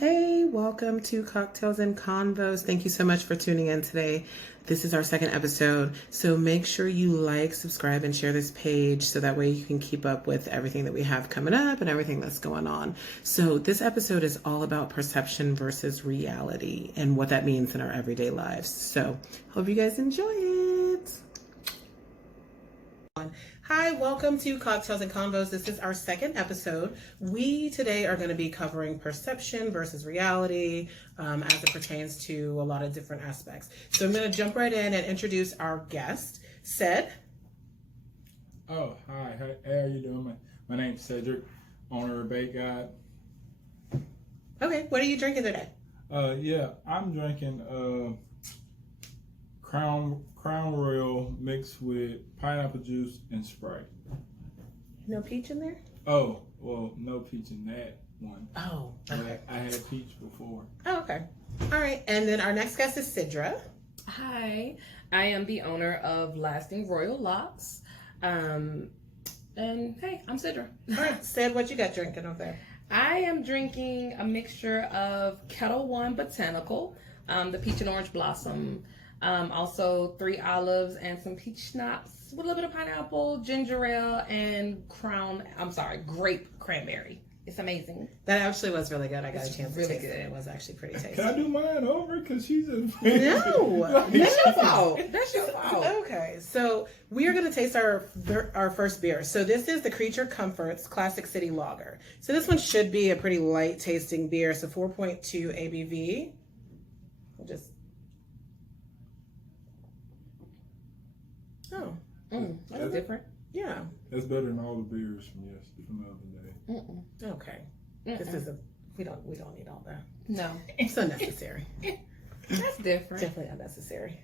Hey, welcome to Cocktails and Convos. Thank you so much for tuning in today. This is our second episode, so make sure you like, subscribe, and share this page so that way you can keep up with everything that we have coming up and everything that's going on. So this episode is all about perception versus reality and what that means in our everyday lives. So hope you guys enjoy it. Hi, welcome to Cocktails and Convos. This is our second episode. We today are going to be covering perception versus reality as it pertains to a lot of different aspects. So I'm going to jump right in and introduce our guest, Ced. Oh, hi. How are you doing? My name's Cedric, owner of Bake God. Okay, what are you drinking today? I'm drinking Crown Royal mixed with pineapple juice and Sprite. No peach in there? Oh, well, no peach in that one. Oh, okay. I had peach before. Oh, okay. All right, and then our next guest is Sidra. Hi, I am the owner of Lasting Royal Locks. And hey, I'm Sidra. All right, Ced, what you got drinking over there? I am drinking a mixture of Kettle One Botanical, the peach and orange blossom, also 3 olives and some peach schnapps with a little bit of pineapple, ginger ale, and grape cranberry. It's amazing. That actually was really good. I got It's a chance really to taste good. it. It was actually pretty tasty. Can I do mine over? Because she's a... No, That's your fault. That's your fault. Okay, so we are going to taste our first beer. So this is the Creature Comforts Classic City Lager. So this one should be a pretty light tasting beer. So 4.2 ABV. We'll just... Oh, that's different. Yeah. That's better than all the beers from the other day. Okay. This is we don't need all that. No, It's unnecessary. that's different. Definitely unnecessary.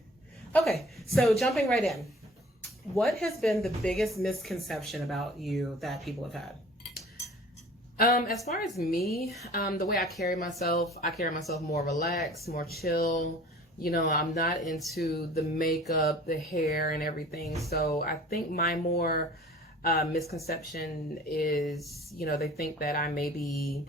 Okay, so jumping right in. What has been the biggest misconception about you that people have had? As far as me, the way I carry myself more relaxed, more chill. You know, I'm not into the makeup, the hair, and everything. So I think my more misconception is, they think that I may be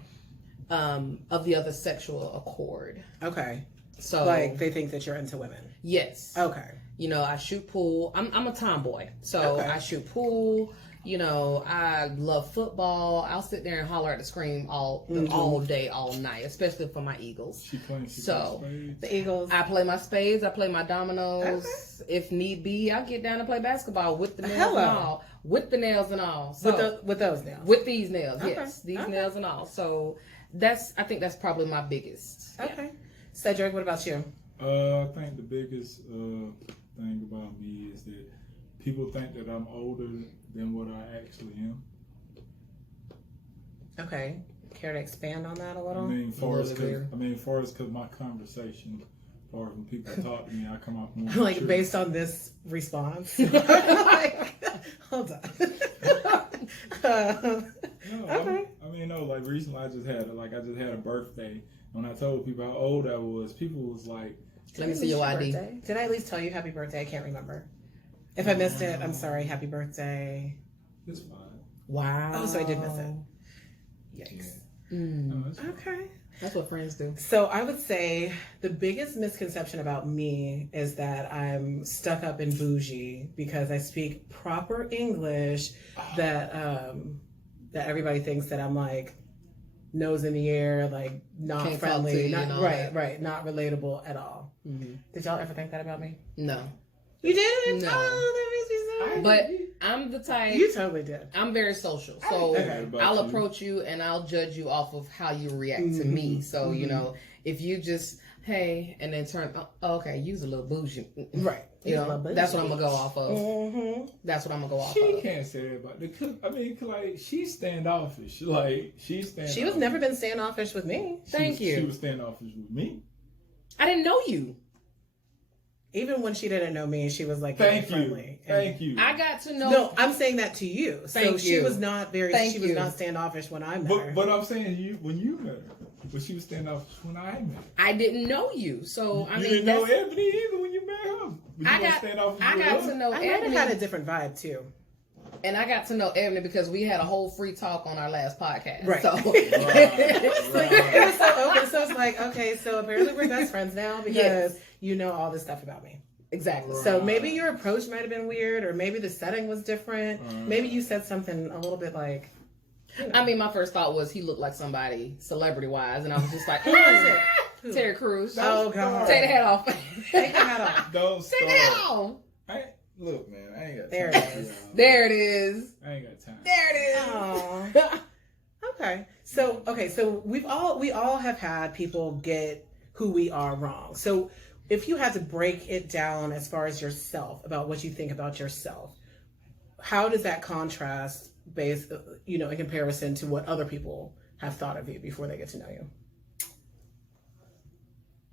of the other sexual accord. Okay. So Like they think that you're into women. yes. Okay. I shoot pool. I'm a tomboy, so Okay. I shoot pool. I love football. I'll sit there and holler at the screen all day, all night, especially for my Eagles. She plays So, spades. The Eagles. I play my spades. I play my dominoes. Okay. If need be, I'll get down and play basketball with the nails Hello. and all. With the nails and all. So, with those nails. with these nails, Okay. yes, these Okay. nails and all. So I think that's probably my biggest. Yeah. Okay. Cedric, what about you? I think the biggest thing about me is that people think that I'm older than what I actually am. Okay. Care to expand on that a I little? mean, far as because my conversation, as far as when people talk to me, I come off more Like mature. based on this response? Like, hold on. Okay. Like recently I just had a birthday. When I told people how old I was, people was like, Let me see your ID. Birthday? Did I at least tell you happy birthday? I can't remember. If I missed it, I'm sorry. Happy birthday. "It's fine." Wow. Oh, so I did miss it. Yikes. No, it's fine. Okay. That's what friends do. So I would say the biggest misconception about me is that I'm stuck up and bougie because I speak proper English that everybody thinks that I'm like nose in the air, like not Can't talk friendly, to you not and all right, that. right, not relatable at all. Mm-hmm. Did y'all ever think that about me? No. You didn't? No. Oh, that makes me so But I'm the type. You totally did. I'm very social, so Okay. I'll approach you and I'll judge you off of how you react to me. So if you just and then turn, okay, use a little bougie, Right. that's what I'm gonna go off of. Mm-hmm. That's what I'm gonna go off She of. can't say that about the cook. I mean, like she's standoffish. Like she's standoffish. She was never been standoffish with me. Thank you. She was standoffish with me. I didn't know you. Even when she didn't know me, she was like Thank very you. friendly. Thank you. I got to know. No, I'm saying that to you. So Thank she you. was not very. Thank she was you. not standoffish when I met her. But I'm saying when you met her, but she was standoffish when I met her. I didn't know you, so I You mean, didn't know Ebony either when you met her. But you I weren't got standoffish I with got her. to know I might have Ebony. had a different vibe too. And I got to know Ebony because we had a whole free talk on our last podcast. Right. So. It was so open. So it's like, okay, so apparently we're best friends now because you know all this stuff about me. Exactly. So maybe your approach might have been weird, or maybe the setting was different. Maybe you said something a little bit like, you know. I mean, my first thought was he looked like somebody celebrity-wise, and I was just like, Who was it? Who? Terry Crews. Oh, God. Take the hat off. Take the hat off. Don't Take the hat off. Look, man, I ain't got There time. it is. There it is. I ain't got time. There it is. Aw. Okay. So we all have had people get who we are wrong. So if you had to break it down as far as yourself, about what you think about yourself, how does that contrast based, in comparison to what other people have thought of you before they get to know you?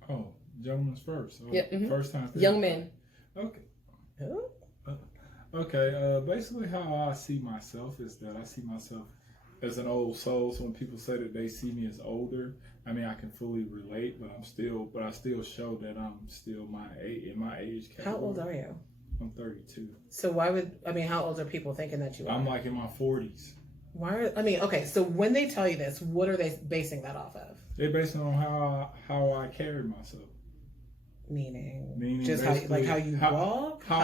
Oh, gentlemen's first. Oh, Yep, mhm. First time. Young men. Okay. Who? Okay. Basically, how I see myself is that I see myself as an old soul. So when people say that they see me as older, I mean I can fully relate, but I still show that I'm still in my age category. How old are you? I'm 32. So how old are people thinking that you are? I'm like in my 40s. Okay, so when they tell you this, what are they basing that off of? They're based on how I carry myself. Meaning just how you walk, how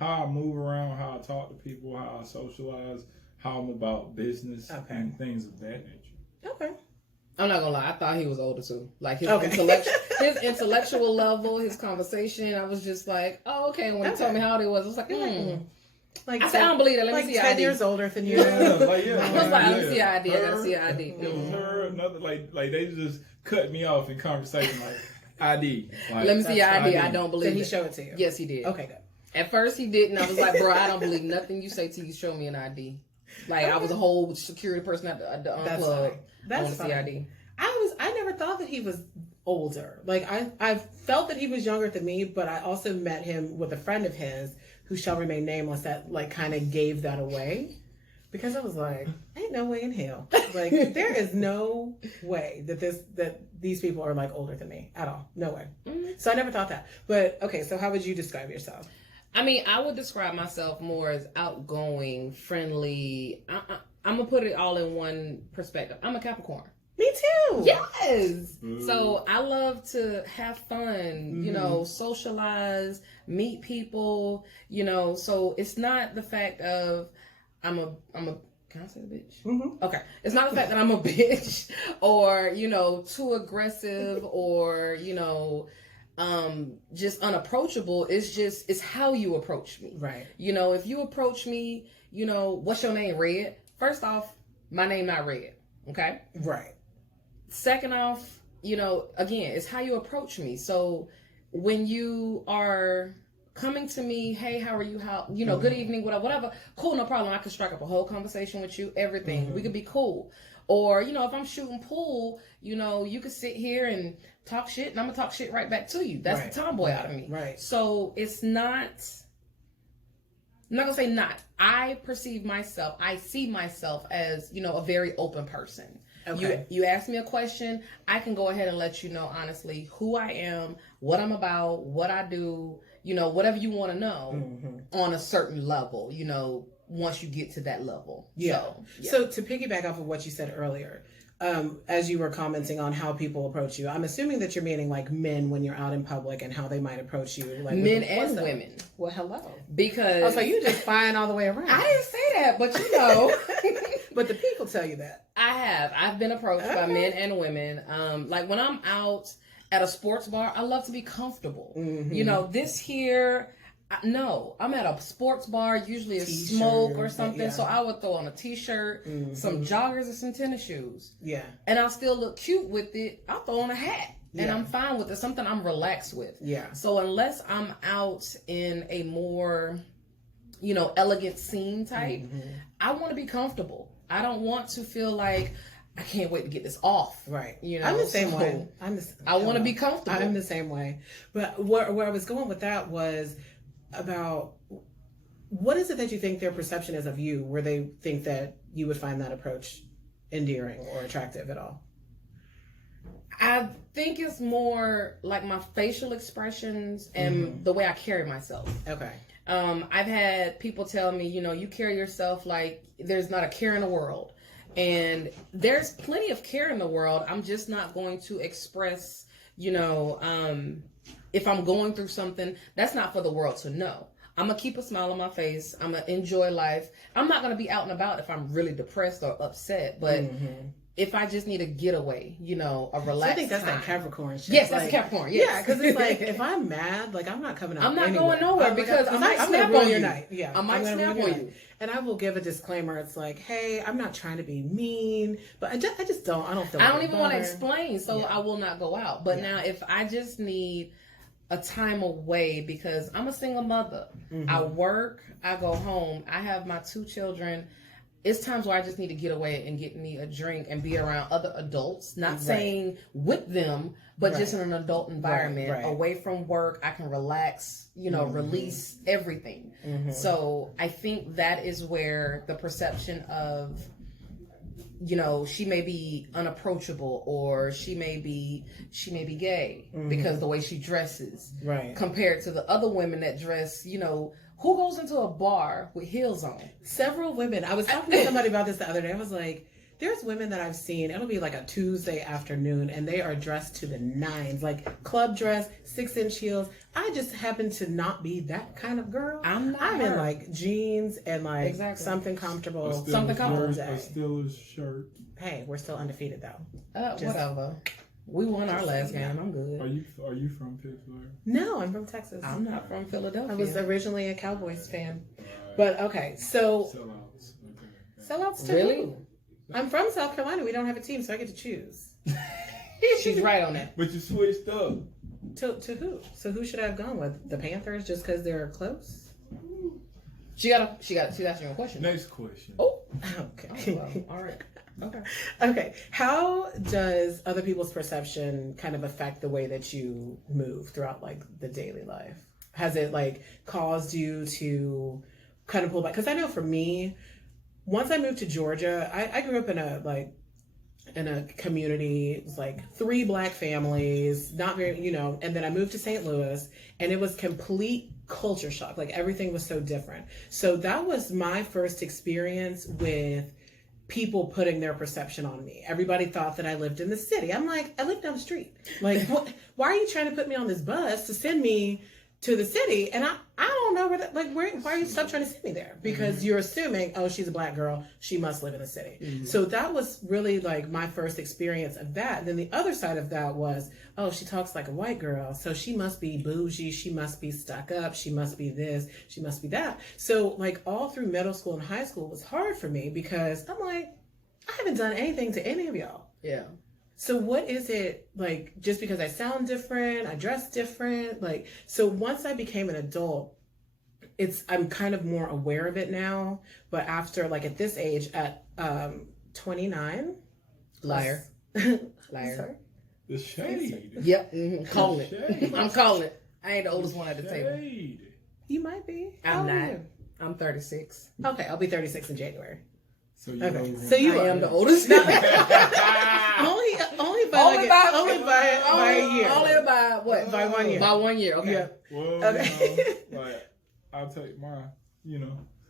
I move around, how I talk to people, how I socialize, how I'm about business and things of that nature. Okay. I'm not gonna lie, I thought he was older too. Like his intellectual level, his conversation, I was just like, oh, okay. And when he told me how old he was, I was like, Like I said, I don't believe that. Let me see 10 ID. years older than you. I was like, let me see ID. I gotta see ID. It was her, another like they just cut me off in conversation like ID. Like, let me see ID. I don't believe Did he it. show it to you? Yes, he did. Okay, good. At first he didn't. I was like, bro, I don't believe nothing you say till you show me an ID. Like I was a whole security person at the club. That's fine. ID. I never thought that he was older. Like I felt that he was younger than me, but I also met him with a friend of his who shall remain nameless that like kind of gave that away. Because I was like, ain't no way in hell. Like there is no way that these people are like older than me at all. No way. Mm-hmm. So I never thought that. But okay, so how would you describe yourself? I mean, I would describe myself more as outgoing, friendly. I'm gonna put it all in one perspective. I'm a Capricorn. Me too. Yes. So I love to have fun, socialize, meet people, so it's not the fact of I'm a can I say the bitch? Mm-hmm. Okay. It's not the fact that I'm a bitch or, too aggressive or, just unapproachable. It's how you approach me. Right. If you approach me, what's your name, Red? First off, my name not Red. Okay. Right. Second off, again, it's how you approach me. So when you are coming to me, hey, how are you? Good evening, whatever. Cool, no problem. I can strike up a whole conversation with you, everything. Mm-hmm. We could be cool. Or, if I'm shooting pool, you could sit here and talk shit and I'm going to talk shit right back to you. That's the tomboy out of me. Right. So it's not, I'm not going to say not. I see myself as, a very open person. Okay. You ask me a question, I can go ahead and let you know honestly who I am, what I'm about, what I do, whatever you want to know on a certain level, once you get to that level. Yeah. So to piggyback off of what you said earlier, as you were commenting on how people approach you, I'm assuming that you're meaning like men when you're out in public and how they might approach you. Like men and women. Well, hello. Because so you just fine all the way around. I didn't say that, but But the people tell you that. I've been approached by men and women. Like when I'm out at a sports bar, I love to be comfortable. Mm-hmm. This here, no, I'm at a sports bar, usually a smoke or something. Yeah. So I would throw on a t-shirt, some joggers and some tennis shoes. Yeah. And I'll still look cute with it. I'll throw on a hat. And I'm fine with it. Something I'm relaxed with. Yeah. So unless I'm out in a more, elegant scene type, I want to be comfortable. I don't want to feel like I can't wait to get this off. Right. I'm the same way. I want to be comfortable. I'm the same way. But where I was going with that was about what is it that you think their perception is of you, where they think that you would find that approach endearing or attractive at all? I think it's more like my facial expressions and the way I carry myself. Okay. I've had people tell me, you carry yourself like there's not a care in the world. And there's plenty of care in the world. I'm just not going to express, if I'm going through something, that's not for the world to know. I'm going to keep a smile on my face. I'm going to enjoy life. I'm not going to be out and about if I'm really depressed or upset. But if I just need a getaway, a relaxed I think that's time. that Capricorn shit. Yes, that's a Capricorn. Yes. Yeah, because it's like, if I'm mad, like, I'm not coming out I'm not anywhere. going nowhere because I might snap on you. Night. Yeah, I might snap on you. And I will give a disclaimer. It's like, hey, I'm not trying to be mean, but I just don't. I don't feel. I don't even want to explain, so Yeah. I will not go out. But now, if I just need a time away because I'm a single mother, I work, I go home, I have my 2 children. It's times where I just need to get away and get me a drink and be around other adults. Not saying with them, but just in an adult environment, away from work. I can relax, release everything. So I think that is where the perception of, she may be unapproachable or she may be gay because the way she dresses, compared to the other women that dress, who goes into a bar with heels on? Several women. I was talking to somebody about this the other day. I was like, there's women that I've seen, it'll be like a Tuesday afternoon, and they are dressed to the nines, like club dress, 6-inch heels. I just happen to not be that kind of girl. I'm in like jeans and like something comfortable. Something comfortable. A Steelers shirt. Hey, we're still undefeated though. Whatever. We won our last game. I'm good. Are you from Pittsburgh? No, I'm from Texas. I'm not from Philadelphia. I was originally a Cowboys fan. But okay, so Sellouts. Okay. Sellouts to Really? who? I'm from South Carolina. We don't have a team, so I get to choose. She's right on that. But you switched up. To who? So who should I have gone with? The Panthers, just because they're close? She asking you a question. Next question. Oh. Okay. Well, all right. Okay. Okay. How does other people's perception kind of affect the way that you move throughout like the daily life? Has it like caused you to kind of pull back? Because I know for me, once I moved to Georgia, I grew up in a community. It was like 3 Black families, not very, and then I moved to St. Louis, and it was complete culture shock. Like everything was so different. So that was my first experience with people putting their perception on me. Everybody thought that I lived in the city. I'm like, I live down the street. Like, why are you trying to put me on this bus to send me to the city? And I don't know why are you stop trying to send me there? Because you're assuming, oh, she's a Black girl, she must live in the city. So that was really like my first experience of that. And then the other side of that was, oh, she talks like a white girl, so she must be bougie, she must be stuck up, she must be this, she must be that. So like all through middle school and high school was hard for me because I'm like, I haven't done anything to any of y'all. Yeah. So what is it like, just because I sound different, I dress different, like, so once I became an adult, I'm kind of more aware of it now, but after like at this age at 29. Liar. Liar. Sorry? The shade. Yep. Calling it. Shade. I'm calling it. I ain't the oldest one at the table. Shade. You might be. I'm How old are not. you? I'm 36. Okay, I'll be 36 in January. So you Okay, know so you I are am the oldest. only by a year. Only by what? By 1 year. By 1 year. Okay. Yeah. Well, Okay. like I'll take my,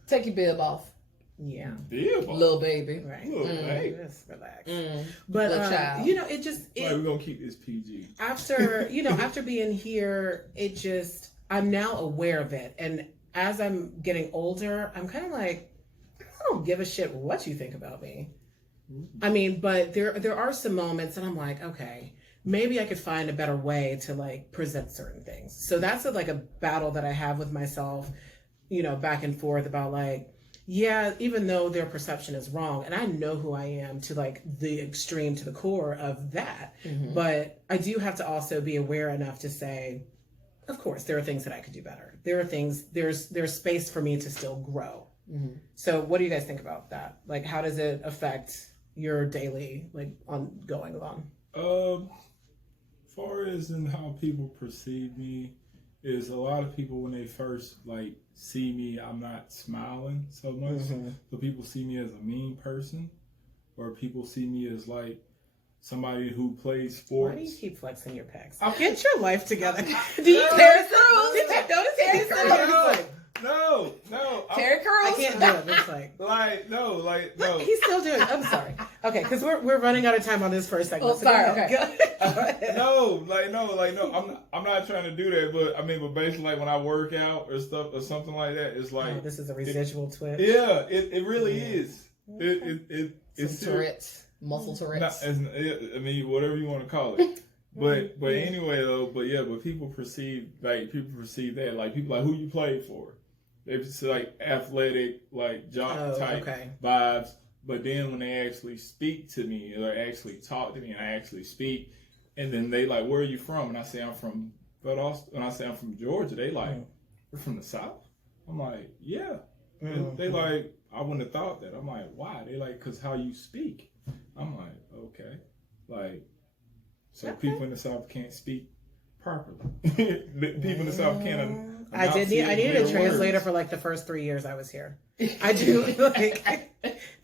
Take your bib off, Yeah. bib. little baby. Right. Look, hey. Just relax. Mm. But Little child. it just Like, we're gonna keep this PG. after being here, I'm now aware of it, and as I'm getting older, I'm kind of like, I don't give a shit what you think about me. I mean, but there are some moments that I'm like, okay, maybe I could find a better way to like present certain things. So that's a battle that I have with myself, back and forth about like, yeah, even though their perception is wrong, and I know who I am to like the extreme, to the core of that, but I do have to also be aware enough to say, of course, there are things that I could do better. There are things, there's space for me to still grow. So what do you guys think about that? Like, how does it affect your daily, like, going along? Far as in how people perceive me, is a lot of people when they first like see me, I'm not smiling so much. So people see me as a mean person, or people see me as like somebody who plays Why do you sports. keep flexing your pecs? I- Get your life together. Do you care? Did you notice Terry he said Crews. he was like, No. Terry I Crews. can't do it. It's like, No. he's still doing it. I'm sorry. Okay, because we're running out of time on this first segment. Oh, sorry, Go okay. ahead. No. I'm not trying to do that, but basically, like when I work out or stuff or something like that, it's like Oh, this is a residual twist. yeah, it really is. It's Some Tourette's, muscle Tourette's. Whatever you want to call it. But anyway though, but people perceive that like people like who you played for. They say like athletic, like jock type vibes. But then when they actually speak to me or actually talk to me and I actually speak, and then they like, where are you from? And I say I'm from when I say I'm from Georgia, they like, we're from the South? I'm like, yeah. And they like, I wouldn't have thought that. I'm like, why? They like, because how you speak. I'm like, okay. Like, so people in the South can't speak properly. People in the South can't. I needed a translator for like the first 3 years I was here. I do like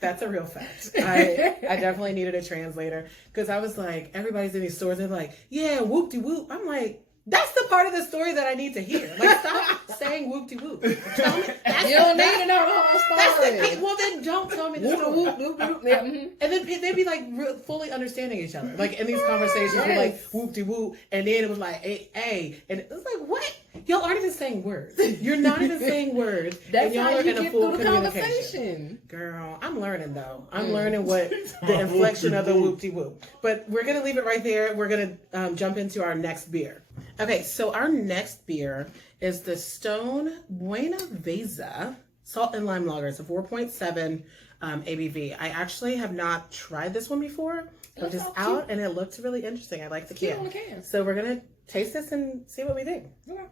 that's a real fact. I definitely needed a translator because I was like, everybody's in these stores and they're like, yeah, whoop de whoop. I'm like, that's the part of the story that I need to hear. Like, stop saying whoop de whoop. You don't need to know the whole story. Well, then don't tell me the story. And then they'd be like fully understanding each other. Like in these conversations, we're like whoop de whoop, and then it was like a, and it was like, what? Y'all aren't even saying words. You're not even saying words. That's and y'all how are you in a get full through the communication. conversation. Girl, I'm learning though. I'm learning what the inflection of the whoop de whoop. But we're gonna leave it right there. We're gonna jump into our next beer. Okay, so our next beer is the Stone Buena Vesa Salt and Lime Lager. It's a 4.7 ABV. I actually have not tried this one before. I'm just out, and it looked really interesting. I like the can. So we're gonna taste this and see what we think. Okay.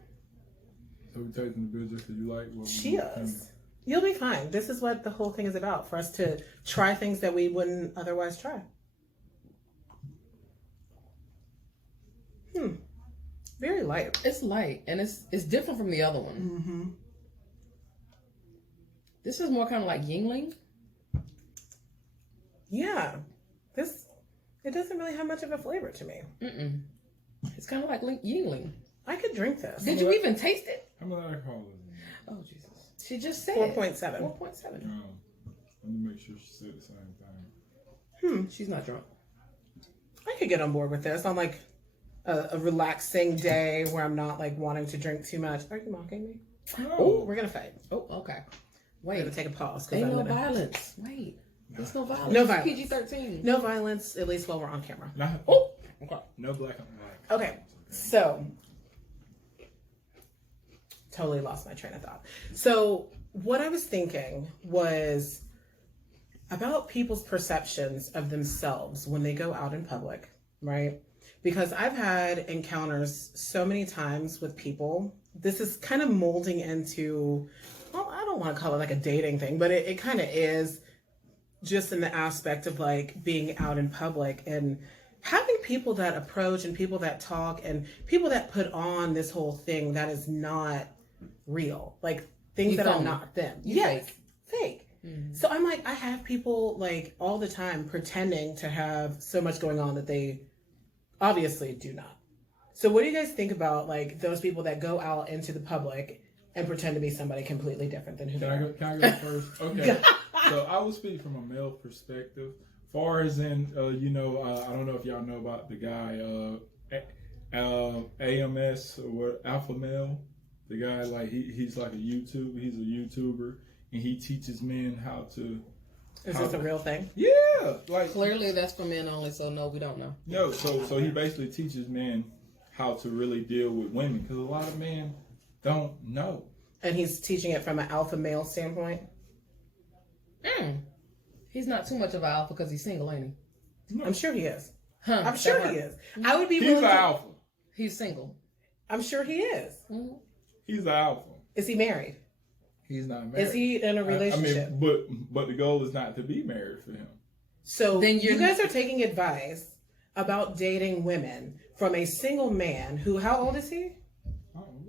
So we tasting the beer just because you like what we Cheers. You'll be fine. This is what the whole thing is about, for us to try things that we wouldn't otherwise try. Very light. It's light, and it's different from the other one. Mm-hmm. This is more kind of like Yingling. Yeah. It doesn't really have much of a flavor to me. It's kind of like Yingling. I could drink this. Did you even taste it? How much alcohol is in there? Oh, Jesus. She just said 4.7. 4.7. Let me make sure she said the same thing. She's not drunk. I could get on board with this on like a relaxing day where I'm not like wanting to drink too much. Are you mocking me? No. Oh, we're gonna fight. Oh, okay. We're Wait. gonna take a pause. Ain't no violence. Wait. There's no violence. No violence. PG-13. No violence, at least while we're on camera. Oh, okay. No black on black. Okay, so totally lost my train of thought. So what I was thinking was about people's perceptions of themselves when they go out in public, right? Because I've had encounters so many times with people. This is kind of molding into, well, I don't want to call it like a dating thing, but it kind of is, just in the aspect of like being out in public and having people that approach and people that talk and people that put on this whole thing that is not real, like things that are not them. Yes, fake. So I'm like, I have people like all the time pretending to have so much going on that they obviously do not. So what do you guys think about like those people that go out into the public and pretend to be somebody completely different than who they are? Can I go first? Okay. So I will speak from a male perspective. Far as in, I don't know if y'all know about the guy, AMS or what, Alpha Male. The guy, like, he's like a YouTuber. He's a YouTuber, and he teaches men how to. Is this a real thing? Yeah. Like, clearly that's for men only, so no, we don't know. No, so he basically teaches men how to really deal with women, because a lot of men don't know. And he's teaching it from an alpha male standpoint? He's not too much of an alpha because he's single, ain't he? No. I'm sure he is. Huh, I'm sure he is. I would be willing. He's an alpha. He's single. I'm sure he is. He's an alpha. Is he married? He's not married. Is he in a relationship? But the goal is not to be married for him. So then you guys are taking advice about dating women from a single man who, how old is he?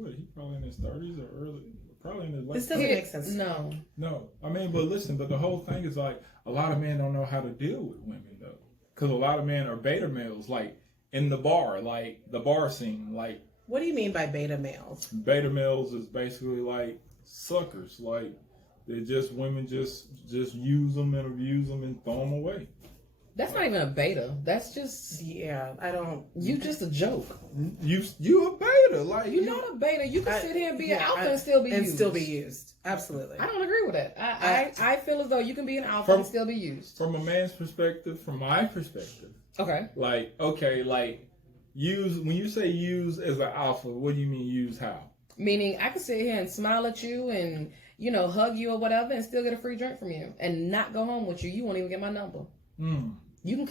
He's probably in his 30s or early. Probably in his late. This doesn't make sense. No. But listen, but the whole thing is like a lot of men don't know how to deal with women though. because a lot of men are beta males, like in the bar, like the bar scene. Like, What do you mean by beta males? beta males is basically like suckers. Like, they just, women just use them and abuse them and throw them away. That's not even a beta. That's just Yeah, I don't. you. Just a joke. You a beta, like You're not a beta. You can sit here and be an Yeah, alpha and still be and used. still be used. Absolutely. I don't agree with that. I feel as though you can be an alpha and still be used. From a man's perspective, from my perspective, Okay. like, okay, like, use, when you say use as an alpha, what do you mean use how? Meaning I can sit here and smile at you and, you know, hug you or whatever and still get a free drink from you and not go home with you. You won't even get my number. You can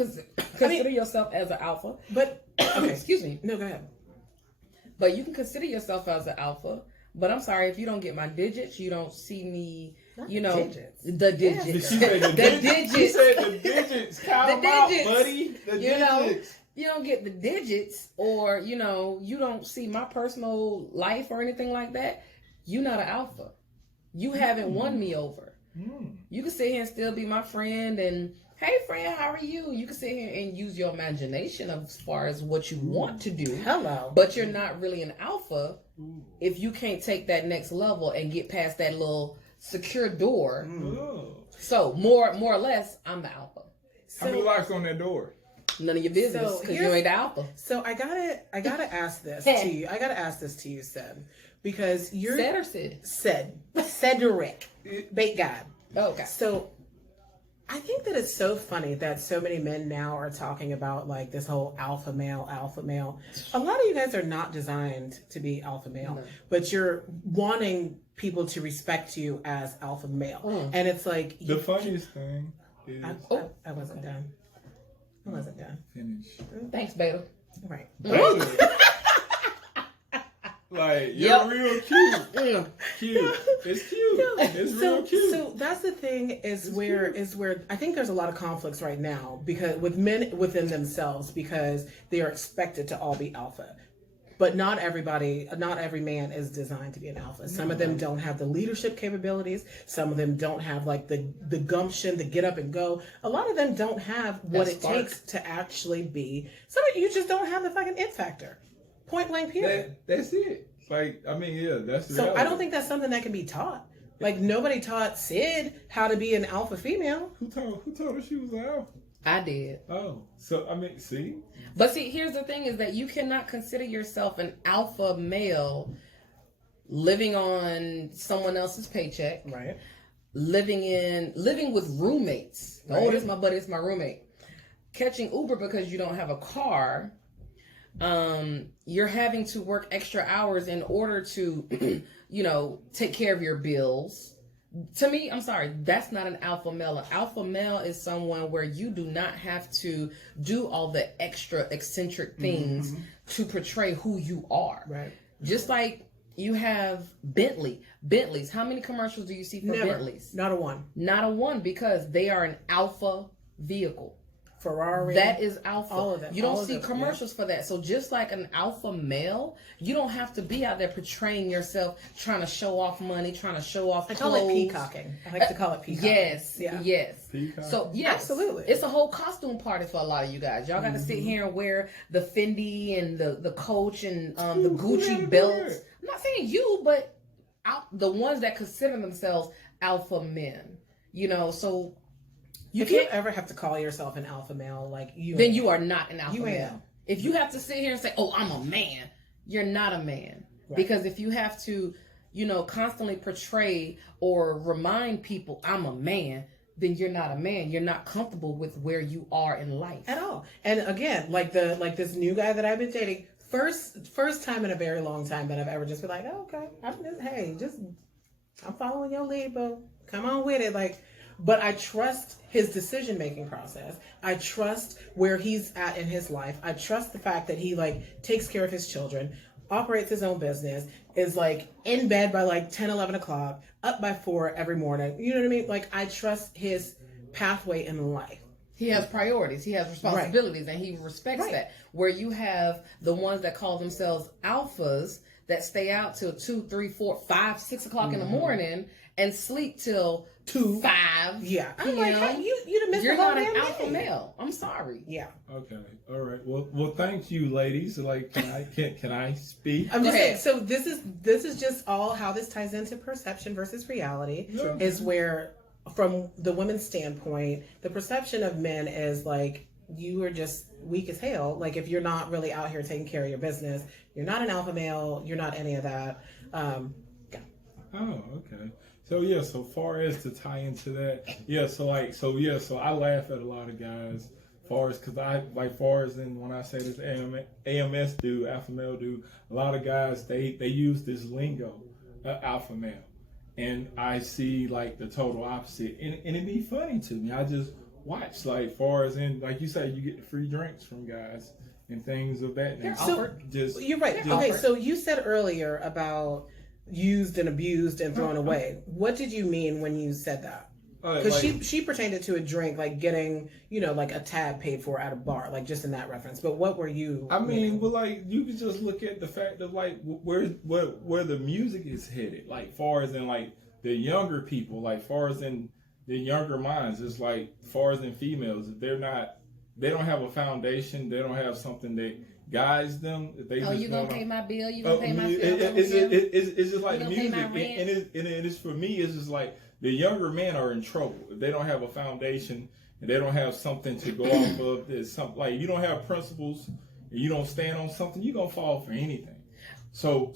consider yourself as an alpha. But okay. Excuse me. No, go ahead. But you can consider yourself as an alpha. But I'm sorry, if you don't get my digits, you don't see me, you know, digits. The digits. Did she say the digits? She said the digits. Count The them out, digits. buddy. The You know, digits. you don't get the digits, or, you know, you don't see my personal life or anything like that. You're not an alpha. You haven't won me over. You can sit here and still be my friend and, hey friend, how are you? You can sit here and use your imagination as far as what you want to do. Hello. But you're not really an alpha if you can't take that next level and get past that little secure door. So more or less, I'm the alpha. How many locks on that door? None of your business So because you ain't the alpha. So I gotta ask this to you. I gotta ask this to you, Seb, because you're Said or said? Cedric, bait god. Oh, okay. So I think that it's so funny that so many men now are talking about like this whole alpha male, alpha male. A lot of you guys are not designed to be alpha male, but you're wanting people to respect you as alpha male. And it's like The funniest thing is I wasn't done. I wasn't done. finish. Thanks, beta. Right. Like, you're real cute. Mm. Cute. It's cute. It's real cute. So that's the thing is where I think there's a lot of conflicts right now because with men within themselves because they are expected to all be alpha. But not every man is designed to be an alpha. Some of them don't have the leadership capabilities. Some of them don't have like the gumption, the get up and go. A lot of them don't have what it takes to actually be. Some of you just don't have the fucking it factor. Point blank period. That's it. Like, I mean, yeah, that's the So reality. I don't think that's something that can be taught. Like nobody taught Sid how to be an alpha female. Who told her she was an alpha? I did. Oh, so I mean, see. But see, here's the thing is that you cannot consider yourself an alpha male living on someone else's paycheck. Right. Living with roommates. Right. Oh, this is my buddy, it's my roommate. Catching Uber because you don't have a car. You're having to work extra hours in order to, you know, take care of your bills. To me, I'm sorry, that's not an alpha male. An alpha male is someone where you do not have to do all the extra eccentric things to portray who you are. Right. Just like you have Bentleys. How many commercials do you see for Never. Bentleys? Not a one. Not a one, because they are an alpha vehicle. Ferrari. That is alpha. All of them. You don't All of see them, commercials for that. So just like an alpha male, you don't have to be out there portraying yourself, trying to show off money, trying to show off I clothes. call it peacocking. I like to call it peacocking. Yes. Yeah. Yes. Peacock. So yes, Absolutely. it's a whole costume party for a lot of you guys. Y'all got to sit here and wear the Fendi and the Coach and the Who Gucci had to do belts. that? I'm not saying you, but the ones that consider themselves alpha men. You know, so you If you can't. ever have to call yourself an alpha male, like you, Then you are not an alpha You male. am. If you have to sit here and say, "Oh, I'm a man," you're not a man. Right. Because if you have to, you know, constantly portray or remind people I'm a man, then you're not a man. You're not comfortable with where you are in life. at all. And again, like this new guy that I've been dating, first time in a very long time that I've ever just been like, oh, okay, I'm following your lead, bro. Come on with it, like. But I trust his decision-making process. I trust where he's at in his life. I trust the fact that he like takes care of his children, operates his own business, is like in bed by like 10, 11 o'clock, up by 4 every morning. You know what I mean? Like I trust his pathway in life. He has priorities. He has responsibilities, and he respects Right. that. Where you have the ones that call themselves alphas, that stay out till 2, 3, 4, 5, 6 o'clock in the morning and sleep till 2, 5 Yeah. I'm p.m. like, hey, you'd have missed You're the whole not an damn alpha thing. male. I'm sorry. Yeah. Okay. All right. Well, thank you, ladies. Like, can I speak? I'm just Go saying. ahead. So this is just all how this ties into perception versus reality. Yeah. Is where, from the women's standpoint, the perception of men is like, you are just weak as hell. Like, if you're not really out here taking care of your business, you're not an alpha male. You're not any of that. Oh, okay. So yeah, so far as to tie into that, so I laugh at a lot of guys, far as when I say this AMS dude, alpha male dude, a lot of guys they use this lingo, alpha male, and I see like the total opposite, and it'd be funny to me. I just watch, like, far as in, like you say, you get the free drinks from guys and things of that nature. So you're right. Okay, so you said earlier about used and abused and thrown away. What did you mean when you said that? Because she pertained it to a drink, like getting, like a tab paid for at a bar, like just in that reference. But what were you? I mean, well, like, you can just look at the fact of like where the music is headed, like far as in like the younger people, like far as in the younger minds. It's like far as in females, if they don't have a foundation, they don't have something that guides them. They you gonna pay my bill? You gonna pay my bill? It's just like the music, and it's for me. It's just like the younger men are in trouble if they don't have a foundation and they don't have something to go off of. There's something like, you don't have principles and you don't stand on something, you're gonna fall for anything. So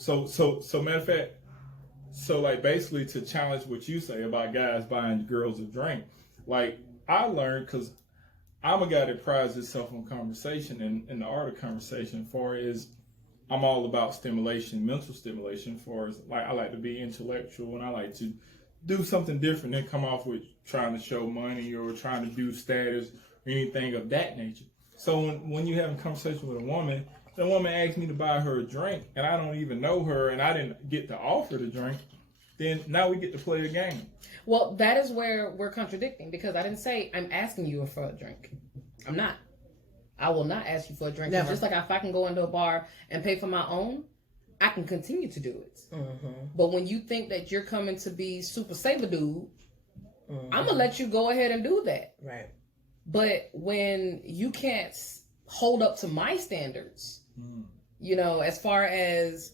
matter of fact, so like basically to challenge what you say about guys buying girls a drink, like I learned, because I'm a guy that prides himself on conversation and the art of conversation. As far as I'm all about stimulation, mental stimulation. As far as like I like to be intellectual and I like to do something different than come off with trying to show money or trying to do status or anything of that nature. So when you're having a conversation with a woman, the woman asks me to buy her a drink and I don't even know her and I didn't get to offer the drink, then now we get to play a game. Well, that is where we're contradicting, because I didn't say I'm asking you for a drink. I'm not. I will not ask you for a drink. Never. Just like if I can go into a bar and pay for my own, I can continue to do it. Mm-hmm. But when you think that you're coming to be super saver dude, I'm going to let you go ahead and do that. Right. But when you can't hold up to my standards, as far as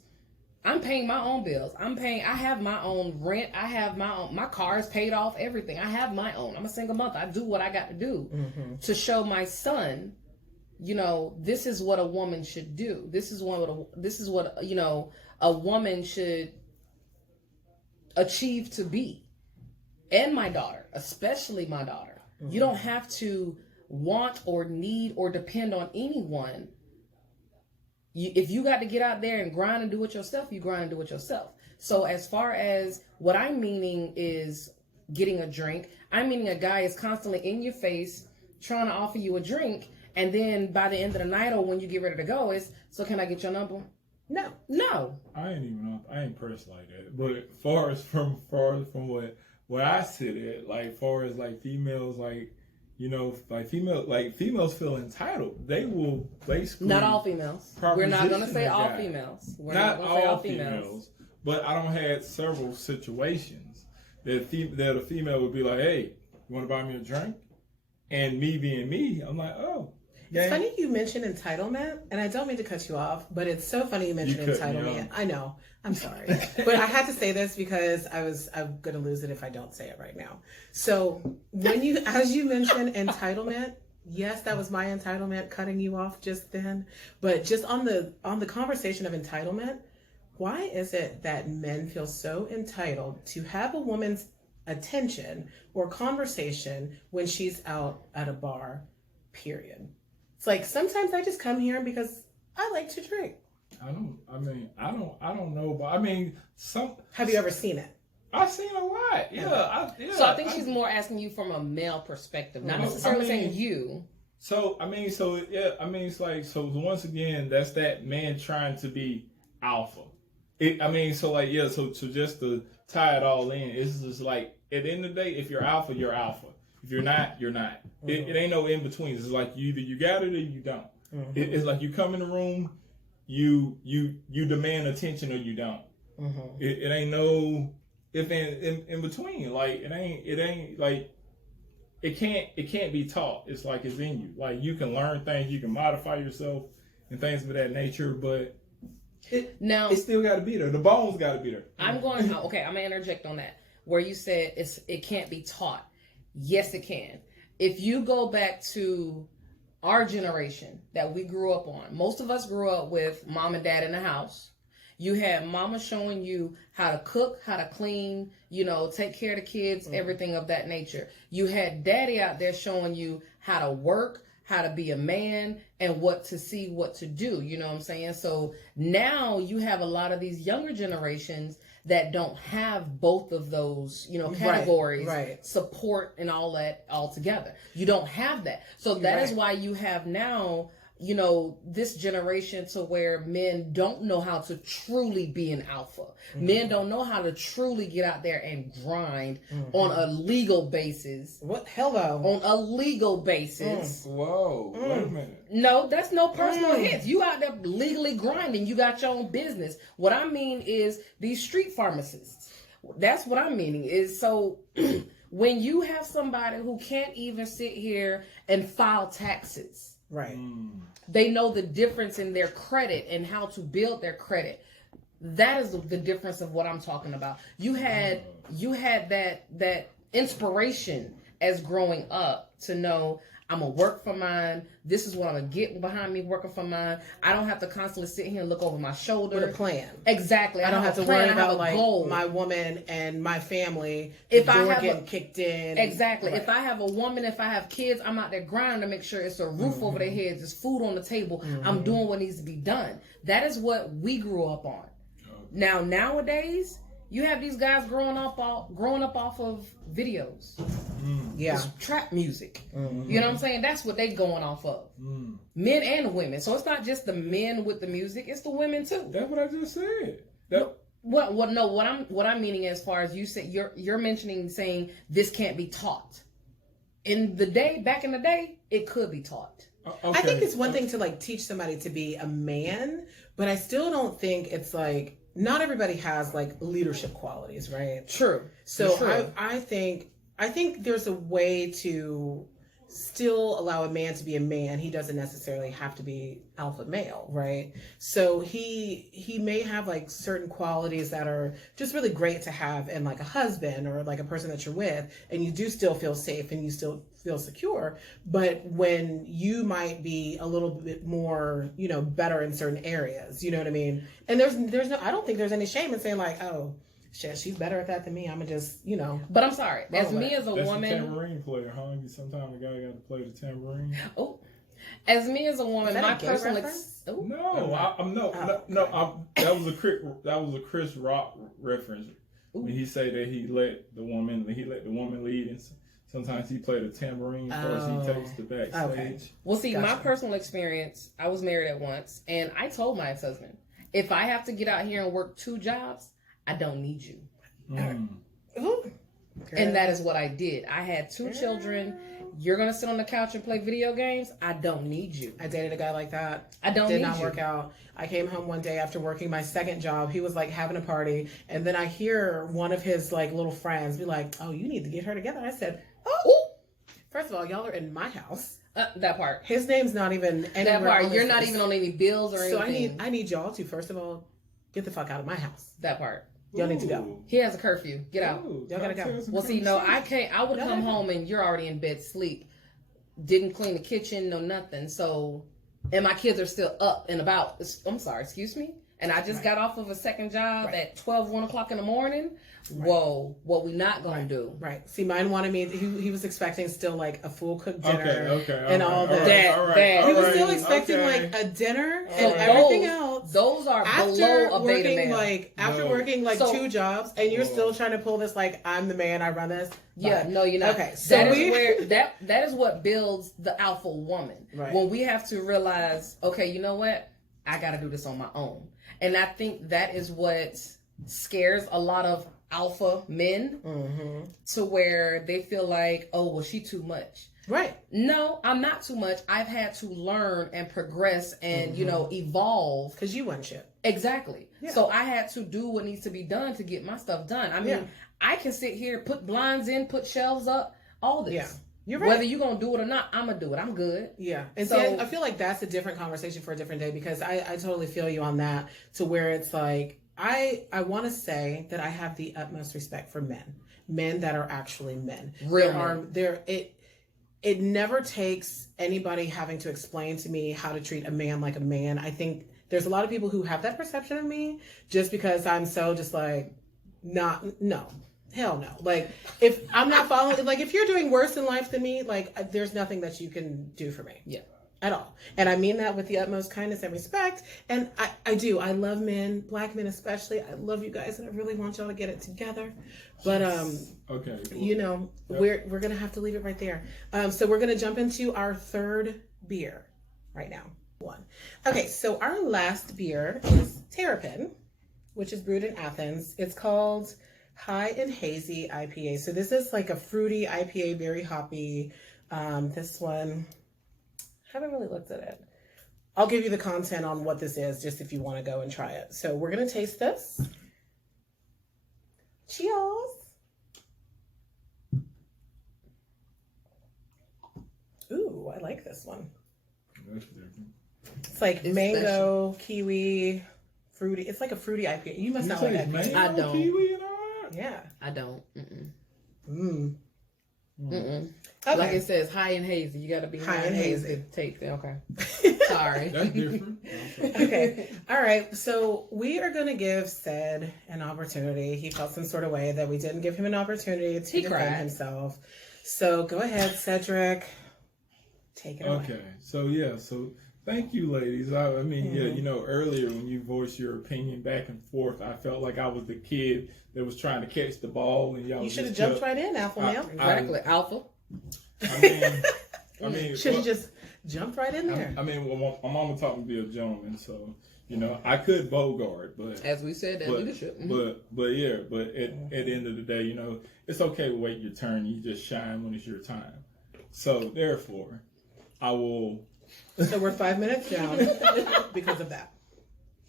I'm paying my own bills. I have my own rent. I have my car is paid off, everything. I have my own. I'm a single mother. I do what I got to do to show my son, this is what a woman should do. This is what a woman should achieve to be. And my daughter, especially my daughter. You don't have to want or need or depend on anyone. If you got to get out there and grind and do it yourself, you grind and do it yourself. So as far as what I'm meaning is getting a drink, I'm meaning a guy is constantly in your face trying to offer you a drink, and then by the end of the night or when you get ready to go, so can I get your number? No. I ain't pressed like that. But far as from where I sit at, like far as like females, like, females feel entitled. They will basically... Not all females. We're not going to say all females. We're not going to say all females. But I don't have several situations that a female would be like, hey, you want to buy me a drink? And me being me, I'm like, oh. It's funny you mentioned entitlement, and I don't mean to cut you off, but it's so funny you mentioned entitlement. I know. I'm sorry. But I had to say this because I'm going to lose it if I don't say it right now. So as you mentioned entitlement, yes, that was my entitlement cutting you off just then. But just on the conversation of entitlement, why is it that men feel so entitled to have a woman's attention or conversation when she's out at a bar, period? It's like, sometimes I just come here because I like to drink. I don't know, but Have you ever seen it? I've seen a lot. Yeah. So I think she's more asking you from a male perspective, not necessarily saying you. It's like, so once again, that's that man trying to be alpha. So just to tie it all in, it's just like, at the end of the day, if you're alpha, you're alpha. If you're not, you're not. It ain't no in between. It's like either you got it or you don't. It's like you come in the room, you demand attention or you don't. Mm-hmm. It ain't no if in between. Like it ain't like it can't be taught. It's like it's in you. Like you can learn things, you can modify yourself and things of that nature, but it still got to be there. The bones got to be there. I'm going I'm gonna interject on that where you said it can't be taught. Yes, it can. If you go back to our generation that we grew up on, most of us grew up with mom and dad in the house. You had mama showing you how to cook, how to clean, take care of the kids, everything of that nature. You had daddy out there showing you how to work, how to be a man, and what to see, what to do. You know what I'm saying? So now you have a lot of these younger generations that don't have both of those, categories, right. Support and all that all together. You don't have that. So that is why you have now, this generation to where men don't know how to truly be an alpha. Mm-hmm. Men don't know how to truly get out there and grind on a legal basis. What? Hello. On a legal basis. Whoa. Wait a minute. No, that's no personal hits. You out there legally grinding. You got your own business. What I mean is these street pharmacists. That's what I'm meaning is so when you have somebody who can't even sit here and file taxes. Right. They know the difference in their credit and how to build their credit. That is the difference of what I'm talking about. You had that inspiration as growing up to know I'm gonna work for mine. This is what I'm gonna get behind me working for mine. I don't have to constantly sit here and look over my shoulder. With a plan. Exactly. I don't have to worry about like goal. My woman and my family. If I have getting kicked in. Exactly. Right. If I have a woman, if I have kids, I'm out there grinding to make sure it's a roof over their heads, there's food on the table. I'm doing what needs to be done. That is what we grew up on. Now nowadays, you have these guys growing up off of videos. Yeah. It's trap music. You know what I'm saying? That's what they going off of. Men and women. So it's not just the men with the music, it's the women too. That's what I just said. What I'm meaning as far as you said you're mentioning saying this can't be taught. Back in the day, it could be taught. Okay. I think it's one thing to like teach somebody to be a man, but I still don't think it's like not everybody has like leadership qualities, right? True. So true. I think there's a way to still allow a man to be a man. He doesn't necessarily have to be alpha male, right? So he may have like certain qualities that are just really great to have in like a husband or like a person that you're with, and you do still feel safe and you still feel secure. But when you might be a little bit more, better in certain areas, you know what I mean? And there's no, I don't think there's any shame in saying like, oh, shit, she's better at that than me. I'm gonna just, But I'm sorry. As me as a That's woman, the tambourine player, huh? Sometimes a guy got to play the tambourine. Oh, as me as a woman, my personal that was a Chris Rock reference. When he said that he let the woman lead, and sometimes he played a tambourine first. He takes the backstage. Okay. Well, see, my personal experience, I was married at once, and I told my ex-husband, if I have to get out here and work 2 jobs, I don't need you. And that is what I did. I had 2 children. You're going to sit on the couch and play video games? I don't need you. I dated a guy like that. I don't need you. Did not work out. I came home one day after working my second job. He was like having a party. And then I hear one of his like little friends be like, oh, you need to get her together. I said, oh. First of all, y'all are in my house. That part. His name's not even anywhere. That part. You're not even on any bills or anything. So I need y'all to, first of all, get the fuck out of my house. That part. Y'all need to go. He has a curfew. Get out. Y'all gotta go. Well, see, no, I can't. I would come home and you're already in bed, sleep. Didn't clean the kitchen, no nothing. So, and my kids are still up and about. I'm sorry, excuse me. And I just got off of a second job at 1 o'clock in the morning. Right. Whoa, what we not gonna do? Right. See, mine wanted me. He was expecting still like a full cooked dinner. Okay. And all that. He was still expecting like a dinner and everything else. Those are below a beta male. After working 2 jobs, and you're still trying to pull this like I'm the man, I run this. Yeah, no, you're not. Okay, so that is what builds the alpha woman. Right. When we have to realize, okay, you know what? I got to do this on my own. And I think that is what scares a lot of alpha men to where they feel like, oh, well, she too much. Right. No, I'm not too much. I've had to learn and progress and, evolve. Because you want shit. Exactly. Yeah. So I had to do what needs to be done to get my stuff done. I mean, I can sit here, put blinds in, put shelves up, all this. Yeah. You're right. Whether you're going to do it or not, I'm going to do it. I'm good. Yeah. And so I feel like that's a different conversation for a different day, because I totally feel you on that, to where it's like, I want to say that I have the utmost respect for men that are actually men. It never takes anybody having to explain to me how to treat a man like a man. I think there's a lot of people who have that perception of me just because I'm so just like, no, hell no. Like, if I'm not following, like, if you're doing worse in life than me, like, there's nothing that you can do for me. Yeah. At all. And I mean that with the utmost kindness and respect. And I do. I love men, black men especially. I love you guys, and I really want y'all to get it together. But okay, cool. We're gonna have to leave it right there. So we're gonna jump into our third beer right now. One. Okay, so our last beer is Terrapin, which is brewed in Athens. It's called High and Hazy IPA. So this is like a fruity IPA, very hoppy. This one, I haven't really looked at it. I'll give you the content on what this is, just if you want to go and try it. So we're going to taste this. Cheers. Ooh, I like this one. That's different. It's like mango, kiwi, fruity. It's like a fruity IPA. You must not like that. Mango, I don't. Kiwi and all that? Yeah. I don't. Mm-mm. Mm. Mm-mm. Okay. Like it says, high and hazy. You got to be high and hazy to take it. Okay. Sorry. That's different. Okay. All right. So we are going to give Ced an opportunity. He felt some sort of way that we didn't give him an opportunity to defend himself. So go ahead, Cedric. Take it away. Okay. So thank you, ladies. I mean, earlier when you voiced your opinion back and forth, I felt like I was the kid that was trying to catch the ball, and y'all. You should have jumped right in, Alpha male. Exactly, Alpha. I mean, should have just jumped right in there. my mama taught me to be a gentleman, so I could bogart, but as we said, that leadership. But at the end of the day, it's okay to wait your turn. You just shine when it's your time. So therefore, I will. So we're 5 minutes down because of that.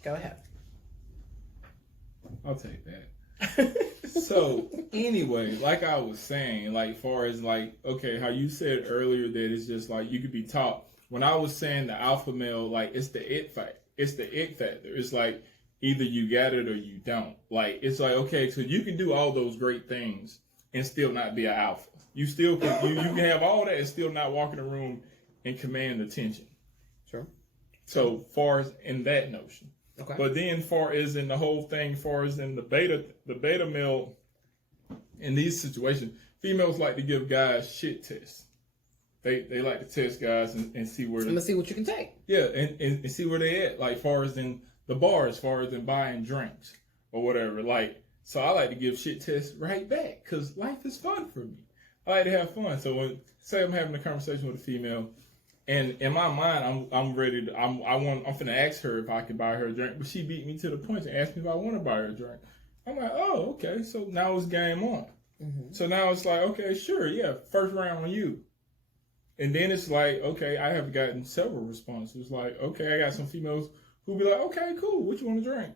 Go ahead. I'll take that. So anyway, like I was saying, like far as like, okay, how you said earlier that it's just like you could be taught. When I was saying the alpha male, like it's the it factor. It's the it factor. It's like either you got it or you don't. Like it's like, okay, so you can do all those great things and still not be an alpha. You still can you can have all that and still not walk in the room and command attention. Sure. So far as in that notion. Okay. But then far as in the whole thing, far as in the beta male, in these situations, females like to give guys shit tests. They like to test guys and see where. I'm gonna see what you can take. Yeah, and see where they at. Like far as in the bar, as far as in buying drinks or whatever. Like, so I like to give shit tests right back because life is fun for me. I like to have fun. So when say I'm having a conversation with a female. And in my mind, I'm ready to. I'm finna ask her if I can buy her a drink, but she beat me to the punch and asked me if I want to buy her a drink. I'm like, oh, okay. So now it's game on. Mm-hmm. So now it's like, okay, sure, yeah, first round on you. And then it's like, okay, I have gotten several responses. Like, okay, I got some females who be like, okay, cool, what you want to drink?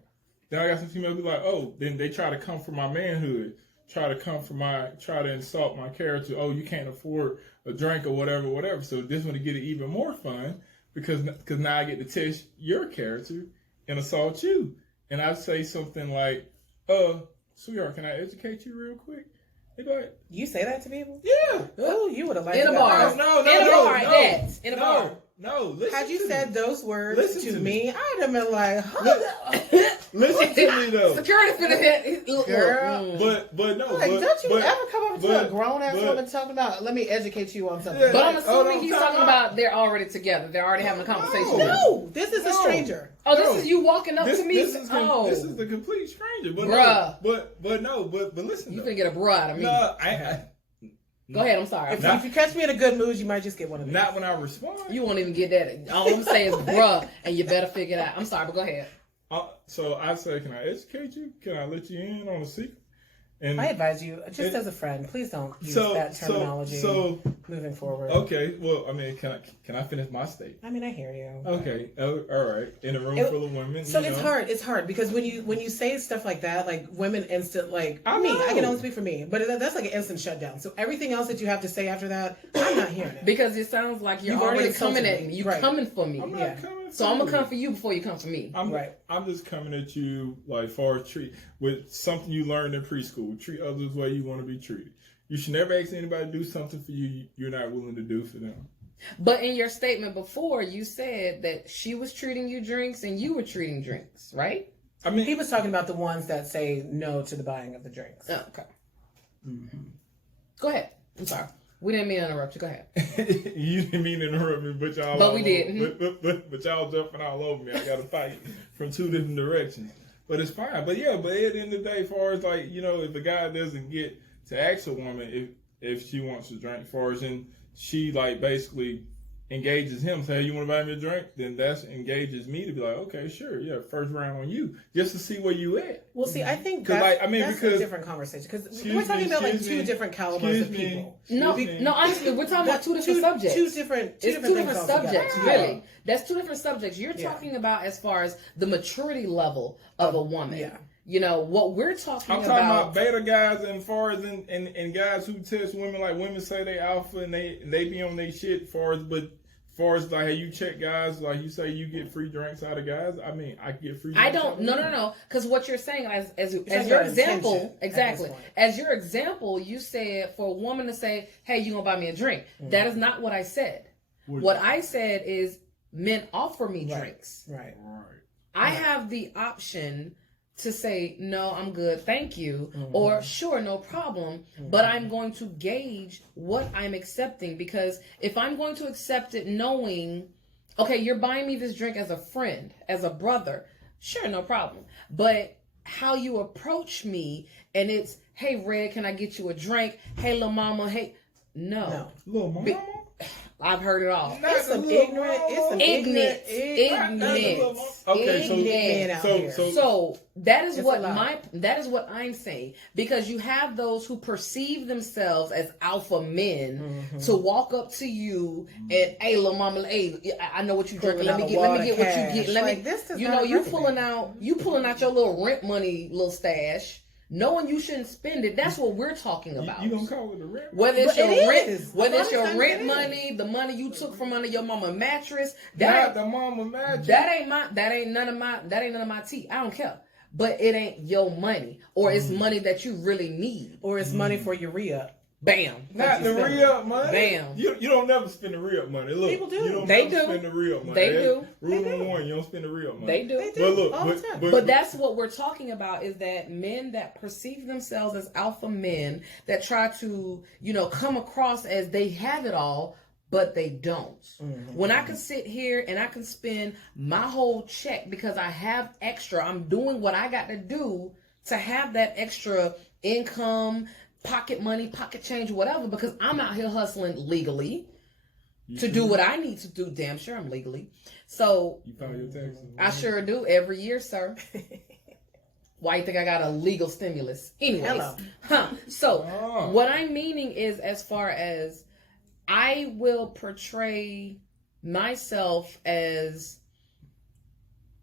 Then I got some females who be like, oh, then they try to come for my manhood. Try to insult my character. Oh, you can't afford a drink or whatever. So this one to get it even more fun because now I get to test your character and assault you. And I say something like, sweetheart, can I educate you real quick? They go like, you say that to people? Yeah. Oh, you would have liked in a bar. No. In a bar. No, had you said those words to me, I'd have been like, listen to me though. Security finna hit. Girl. But no. Like, don't you ever come up to a grown ass woman talking about, let me educate you on something. Yeah, but I'm assuming he's talking about they're already together. They're already having a conversation. No, this is a stranger. Oh, this is you walking up to me. This is the complete stranger. But bruh. But listen. You finna get a bruh out of me. No, Go ahead, I'm sorry. If you catch me in a good mood, you might just get one of these. Not when I respond. You won't even get that. All I'm saying is bruh, and you better figure it out. I'm sorry, but go ahead. So I say, can I educate you? Can I let you in on a secret? And I advise you, just as a friend, please don't use that terminology moving forward. Okay, well, I mean, can I finish my statement? I mean, I hear you. Okay, all right. In a room full of women, so it's hard. It's hard because when you say stuff like that, like women instant I can only speak for me, but that's like an instant shutdown. So everything else that you have to say after that, I'm not hearing it because it sounds like you've already coming at me. You're coming for me. I'm not coming. So I'm gonna come for you before you come for me. I'm just coming at you like far as treat with something you learned in preschool. Treat others the way you want to be treated. You should never ask anybody to do something for you you're not willing to do for them. But in your statement before, you said that she was treating you drinks and you were treating drinks, right? I mean, he was talking about the ones that say no to the buying of the drinks. Oh, okay. Mm-hmm. Go ahead. I'm sorry. We didn't mean to interrupt you. Go ahead. You didn't mean to interrupt me, but y'all. But we did. But y'all jumping all over me. I got to fight from two different directions. But it's fine. But at the end of the day, as far as like, if a guy doesn't get to ask a woman if she wants a drink, as far as she like basically engages him, say, hey, you want to buy me a drink? Then that engages me to be like, okay, sure, yeah, first round on you, just to see where you at. Well, see, I think that's a different conversation because we're talking about like two different calibers of people. No, honestly, we're talking about two different subjects. Two different subjects, really. That's two different subjects. You're talking about as far as the maturity level of a woman. Yeah. What we're talking about. I'm talking about beta guys and far as and guys who test women like women say they alpha and they be on their shit far as like, hey, you check guys, like you say you get free drinks out of guys. I mean, I get free drinks. I don't, no. Because what you're saying as your example, exactly. As your example, you said for a woman to say, hey, you gonna buy me a drink. Mm-hmm. That is not what I said. What I said is men offer me drinks. Right. I have the option to say, no, I'm good, thank you, or sure, no problem, but I'm going to gauge what I'm accepting, because if I'm going to accept it knowing, okay, you're buying me this drink as a friend, as a brother, sure, no problem, but how you approach me, and it's, hey, Red, can I get you a drink? Hey, little mama, hey, no. Little mama? I've heard it all. It's some ignorant. Okay, so that is what I'm saying, because you have those who perceive themselves as alpha men to walk up to you and, hey, little mama, hey, I know what you drinking. Let me get what you get. You pulling out your little rent money, little stash, knowing you shouldn't spend it. That's what we're talking about. You gonna call it a rent? Whether it's your rent money, the money you took from under your mama mattress, that ain't none of my tea. I don't care. But it ain't your money, or it's money that you really need, or it's money for your re-up. Bam. Not the re-up money. Bam. You don't never spend the re-up money. Look, people do. You don't they never do. Spend the re-up money. They do. Rule number one: you don't spend the re-up money. They do. They do. But look, all the time. But that's what we're talking about, is that men that perceive themselves as alpha men that try to, come across as they have it all, but they don't. Mm-hmm. When I can sit here and I can spend my whole check because I have extra, I'm doing what I got to do to have that extra income, pocket money, pocket change, whatever, because I'm out here hustling legally to do what I need to do. Damn sure I'm legally. So you file your taxes. I sure do every year, sir. Why you think I got a legal stimulus? Anyways. So what I'm meaning is, as far as I will portray myself as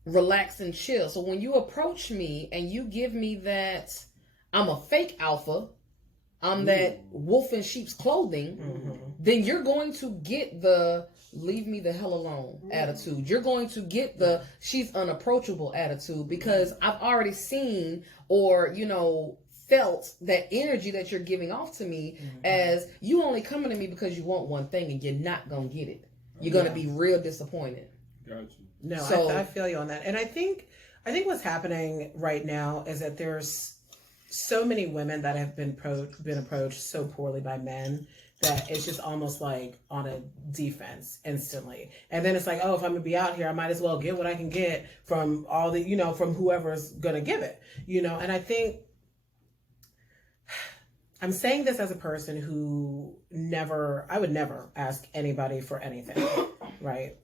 relaxed and chill. So when you approach me and you give me that I'm a fake alpha, I'm that wolf in sheep's clothing, then you're going to get the leave me the hell alone attitude. You're going to get the she's unapproachable attitude, because I've already seen or, felt that energy that you're giving off to me as you only coming to me because you want one thing and you're not going to get it. You're going to be real disappointed. Gotcha. No, so, I feel you on that. And I think what's happening right now is that there's so many women that have been approached so poorly by men that it's just almost like on a defense instantly. And then it's like, oh, if I'm gonna be out here, I might as well get what I can get from all the, from whoever's gonna give it, and I think I'm saying this as a person who I would never ask anybody for anything, right?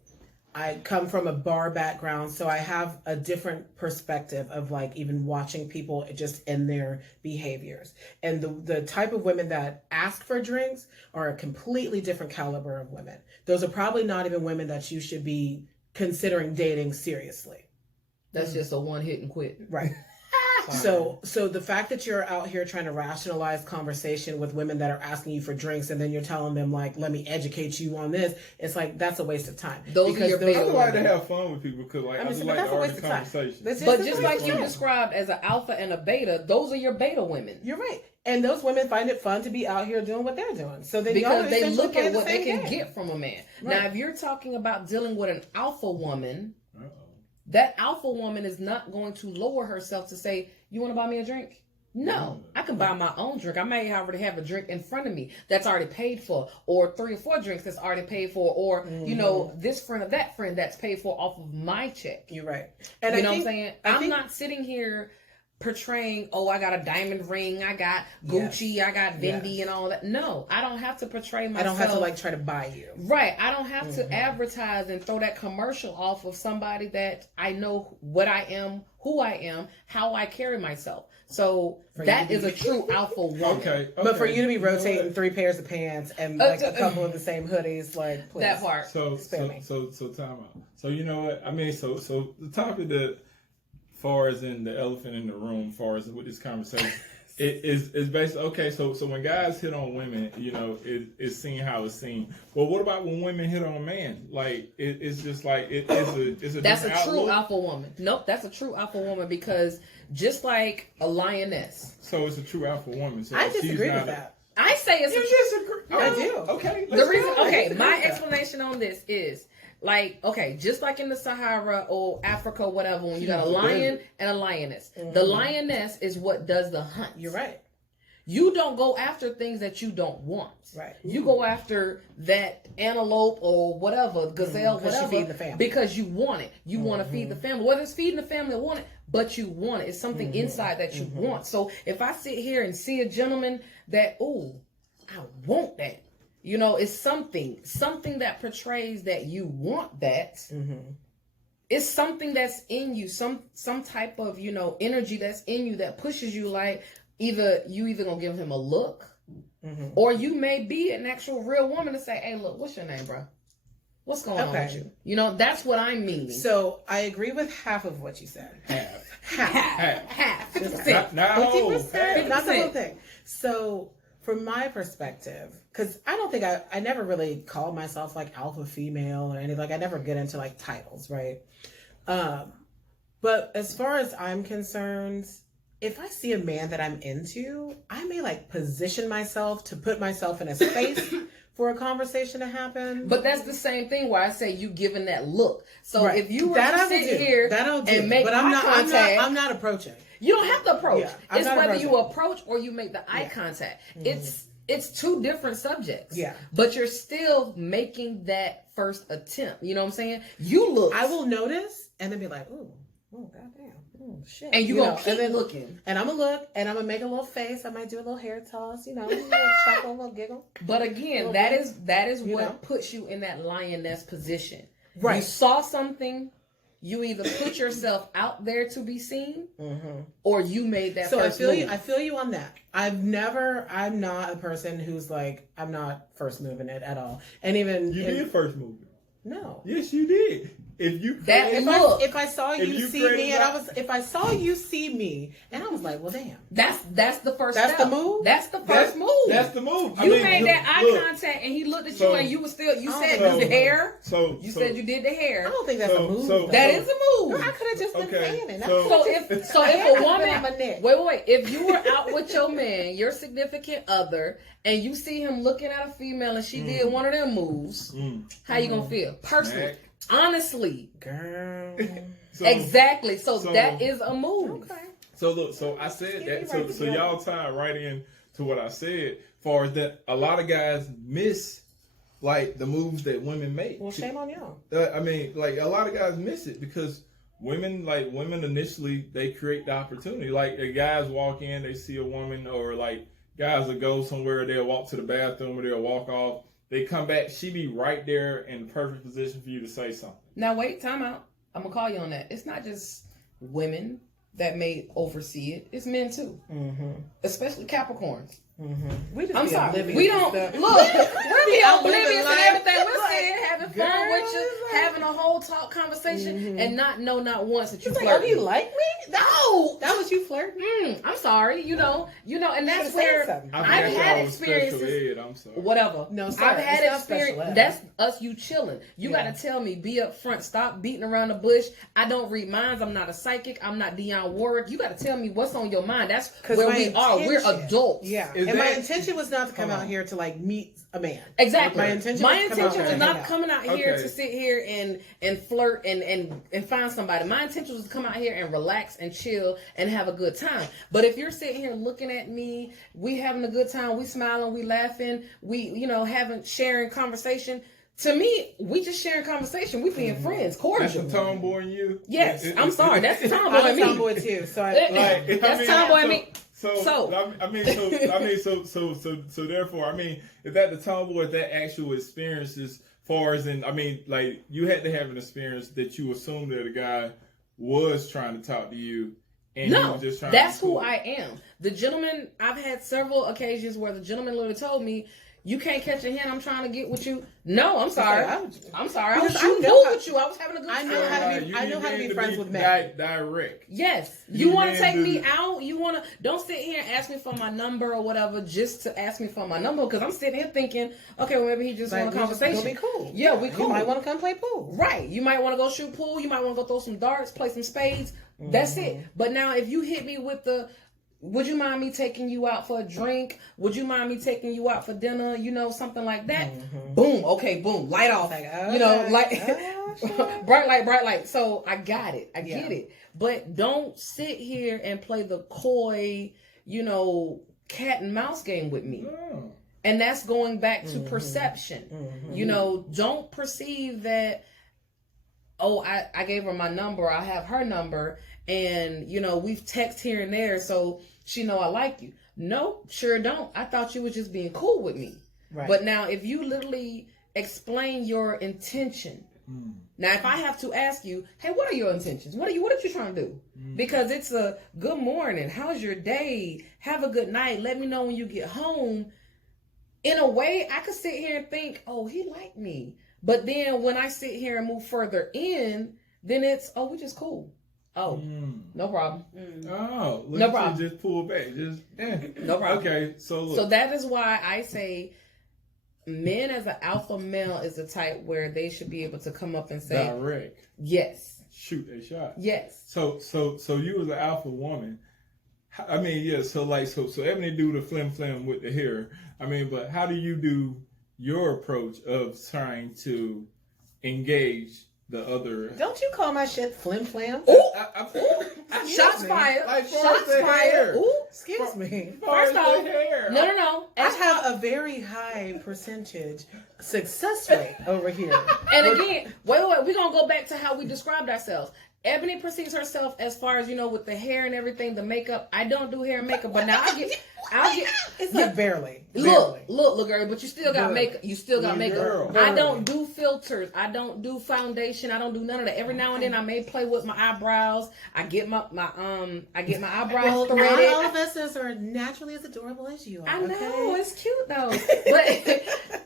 I come from a bar background, so I have a different perspective of like even watching people just in their behaviors. And the type of women that ask for drinks are a completely different caliber of women. Those are probably not even women that you should be considering dating seriously. That's just a one hit and quit. Right. So the fact that you're out here trying to rationalize conversation with women that are asking you for drinks, and then you're telling them like, "Let me educate you on this," it's like that's a waste of time. Those are your beta I women. like to have fun with people because like I just like that's to a argue waste the of time. conversation. But just like you described as an alpha and a beta, those are your beta women. You're right. And those women find it fun to be out here doing what they're doing. So then because they essentially look play at the what they same can game. get from a man. Right. Now, if you're talking about dealing with an alpha woman, Uh-oh. that alpha woman is not going to lower herself to say, "You want to buy me a drink?" No, I can buy my own drink. I may already have a drink in front of me that's already paid for, or 3 or 4 drinks that's already paid for, or you know, this friend or that friend that's paid for off of my check. You're right. And You I know think, what I'm saying? I'm not sitting here portraying, oh, I got a diamond ring, I got Gucci, Yes. I got Fendi and all that. No, I don't have to portray myself. I don't have to like try to buy you. Right. I don't have to advertise and throw that commercial off of somebody that I know what I am, who I am, how I carry myself. So that is a true alpha woman. Okay. But for you to be rotating 3 pairs of pants and like a couple of the same hoodies, like please. That part. So time out. So you know what I mean. So the topic that, far as in the elephant in the room, far as with this conversation, it is basically okay. So when guys hit on women, you know, it's seen how it's seen. Well, what about when women hit on a man? Like it's just like it's a That's a different true outlook? alpha woman. Nope, that's a true alpha woman because just like a lioness. So it's a true alpha woman. So I she's disagree not with that. I say it's You a disagree? I do. Okay. the let's reason go. okay, my explanation on this is like, okay, just like in the Sahara or Africa, whatever, when you got a lion and a lioness. The lioness is what does the hunt. You're right. You don't go after things that you don't want. Right. You go after that antelope or whatever, gazelle, Because you whatever, feed the family. because you want it. You want to feed the family. Whether it's feeding the family or want it, but you want it. It's something inside that you want. So if I sit here and see a gentleman that, oh, I want that. You know, it's something that portrays that you want that. It's something that's in you, some type of, you know, energy that's in you that pushes you like either gonna give him a look or you may be an actual real woman to say, hey, look, what's your name, bro? What's going on with you? You know, that's what I'm meaning. So I agree with half of what you said. Half. 50%. No. 50%. Not the whole thing. So from my perspective, because I don't think I never really called myself like alpha female or anything. Like I never get into like titles, right? But as far as I'm concerned, if I see a man that I'm into, I may like position myself to put myself in a space for a conversation to happen. But that's the same thing where I say you giving that look. So Right. if you were That to I will sit do. here That I'll do. and make but eye contact, I'm not approaching. you don't have to approach. Yeah, I'm it's not whether approaching. you approach or you make the eye contact. It's 2 different subjects. Yeah. But you're still making that first attempt. You know what I'm saying? You look. I will notice and then be like, ooh, goddamn, shit. And you gonna know, keep and then, looking. And I'm gonna look and I'm gonna make a little face. I might do a little hair toss, you know, a little chuckle, a little giggle. But again, that is You what know? puts you in that lioness position. Right. You saw something. You either put yourself out there to be seen, or you made that. So first I move. feel you on that. I'm not a person who's like, I'm not first moving it at all. And even You did first move. no. Yes, you did. If you That created- look. If I saw If you you see created me and that- if I saw you see me and I was like, well, damn. That's the first That's step. the move? That's the first move. That's the move. You made that eye contact and he looked at So- you and you were still, you Oh, said so- the hair. So Said you did the hair. I don't think that's a move. So- That though. is a move. I could have just been Okay, fanning. so- So if I if could've a been woman on my neck. wait, if you were out with your man, your significant other, and you see him looking at a female and she did one of them moves, how you gonna feel? Personally, Smack. honestly, Girl. So- exactly. So so- that is a move. Okay. So look, so I said that. So, right so together. y'all tie right in to what I said. Far as that, a lot of guys miss like the moves that women make. Well, shame on y'all. I mean, like a lot of guys miss it because women initially they create the opportunity. Like the guys walk in, they see a woman, or like guys will go somewhere, they'll walk to the bathroom or they'll walk off. They come back, she be right there in the perfect position for you to say something. Now wait, time out. I'm gonna call you on that. It's not just women that may oversee it. It's men too, especially Capricorns. We just I'm be sorry. oblivious We to don't stuff. look. We're be out oblivious living to life. everything. We're sitting having fun Girl, with you, it's like- having a whole talk conversation, and not once that you She's like, flirt. oh, you like me? No, That was you flirting? I'm sorry. You know, and that's Should've said where something. I I've forgot had y'all was special experiences. ed. I'm sorry. Whatever. No, sir, I've had it's not special experience. ed. That's us. You chilling. You Yeah. got to tell me. Be up front. Stop beating around the bush. I don't read minds. I'm not a psychic. I'm not Dionne Warwick. You got to tell me what's on your mind. That's where my we are. We're intention- adults. Yeah. Is And my that- intention was not to come out here to like meet a man. Exactly. My intention My was to come intention out was and not hang out. coming out here Okay. to sit here and flirt and find somebody. My intention was to come out here and relax and chill and have a good time. But if you're sitting here looking at me, we having a good time, we smiling, we laughing, we sharing conversation. To me, we just sharing conversation. We being friends, That's cordial. the tomboy in you? Yes, I'm sorry. That's the tomboy I'm in a me. tomboy too, so That's tomboy in me. So therefore, I mean, if that the tomboy, if that actual experience as far as in, I mean, like you had to have an experience that you assumed that a guy was trying to talk to you, and he No, was just trying. that's to be who cool. I am. The gentleman, I've had several occasions where the gentleman literally told me, "You can't catch a hand. I'm trying to get with you." No, I'm sorry. I'm sorry. I was Because I shooting know pool how- with you. I was having a good I time. know how to be- You I know need how to be men friends with men. Direct. Yes. You want to men take me do- out? You want to? Don't sit here and ask me for my number or whatever just to ask me for my number, because I'm sitting here thinking, okay, well maybe he just Like, want a we just conversation. gonna be cool. Yeah, we cool. You might want to come play pool. Right. You might want to go shoot pool. You might want to go throw some darts, play some spades. That's it. But now if you hit me with the, would you mind me taking you out for a drink? Would you mind me taking you out for dinner? Something like that. Boom. Okay. Boom. Light off. Like, Bright light, bright light. So I got it. I get it. But don't sit here and play the coy, cat and mouse game with me. No. And that's going back to perception. Don't perceive that, oh, I gave her my number, I have her number, and, we've texted here and there, so she know I like you. No, sure don't. I thought you was just being cool with me. Right. But now, if you literally explain your intention, now if I have to ask you, hey, what are your intentions? What are you trying to do? Because it's a good morning, how's your day? Have a good night. Let me know when you get home. In a way, I could sit here and think, oh, he liked me. But then when I sit here and move further in, then it's, oh, we just cool. Oh, no problem. Oh, look No at problem. you just pull back. No problem. Okay, so look. So that is why I say men as an alpha male is the type where they should be able to come up and say, direct. yes, Shoot a shot. yes. So you as an alpha woman. I mean, yeah. So Ebony do the flim with the hair. I mean, but how do you do your approach of trying to engage the other? Don't you call my shit flim flam? Ooh, I shots fired. Like, Shots the fired. hair. Ooh. Excuse me. First off, hair. no. I have a very high percentage success rate over here. And again, wait. We're going to go back to how we described ourselves. Ebony perceives herself as far as, with the hair and everything, the makeup. I don't do hair and makeup, but now I'll get. It's like barely. Look, girl, but you still got makeup. You still got makeup. Girl. I don't do filters. I don't do foundation. I don't do none of that. Every now and then I may play with my eyebrows. I get my eyebrows Well, threaded. not all of us are naturally as adorable as you are. I know, okay? it's cute though. But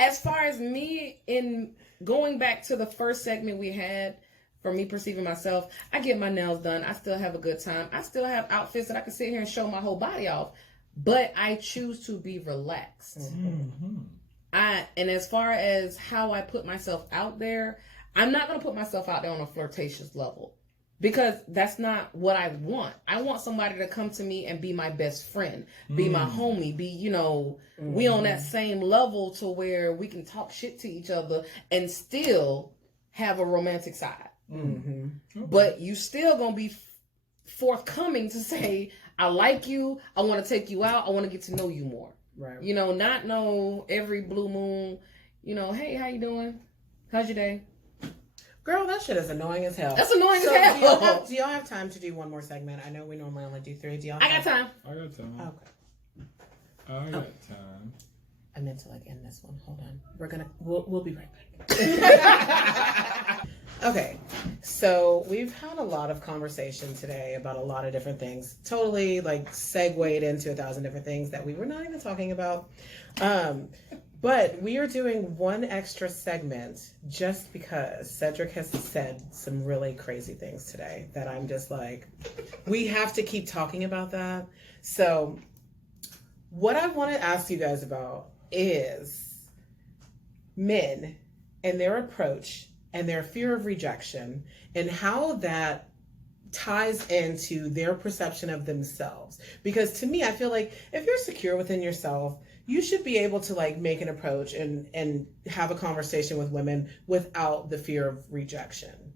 as far as me, in going back to the first segment we had, for me perceiving myself, I get my nails done. I still have a good time. I still have outfits that I can sit here and show my whole body off. But I choose to be relaxed. And as far as how I put myself out there, I'm not going to put myself out there on a flirtatious level. Because that's not what I want. I want somebody to come to me and be my best friend, be my homie, be, we on that same level to where we can talk shit to each other and still have a romantic side. But you still gonna be forthcoming to say, I like you, I want to take you out, I want to get to know you more. Right. Not know every blue moon, hey, how you doing? How's your day? Girl, that shit is annoying as hell. That's annoying So as hell. do y'all have time to do one more segment? I know we normally only do 3. Do y'all? I got time. I got time. Okay. I got time. I meant to end this one. Hold on. We'll be right back. Okay, so we've had a lot of conversation today about a lot of different things. Totally segued into 1,000 different things that we were not even talking about. But we are doing one extra segment just because Cedric has said some really crazy things today that I'm just we have to keep talking about that. So what I want to ask you guys about is men and their approach and their fear of rejection and how that ties into their perception of themselves. Because to me, I feel like if you're secure within yourself, you should be able to make an approach and have a conversation with women without the fear of rejection.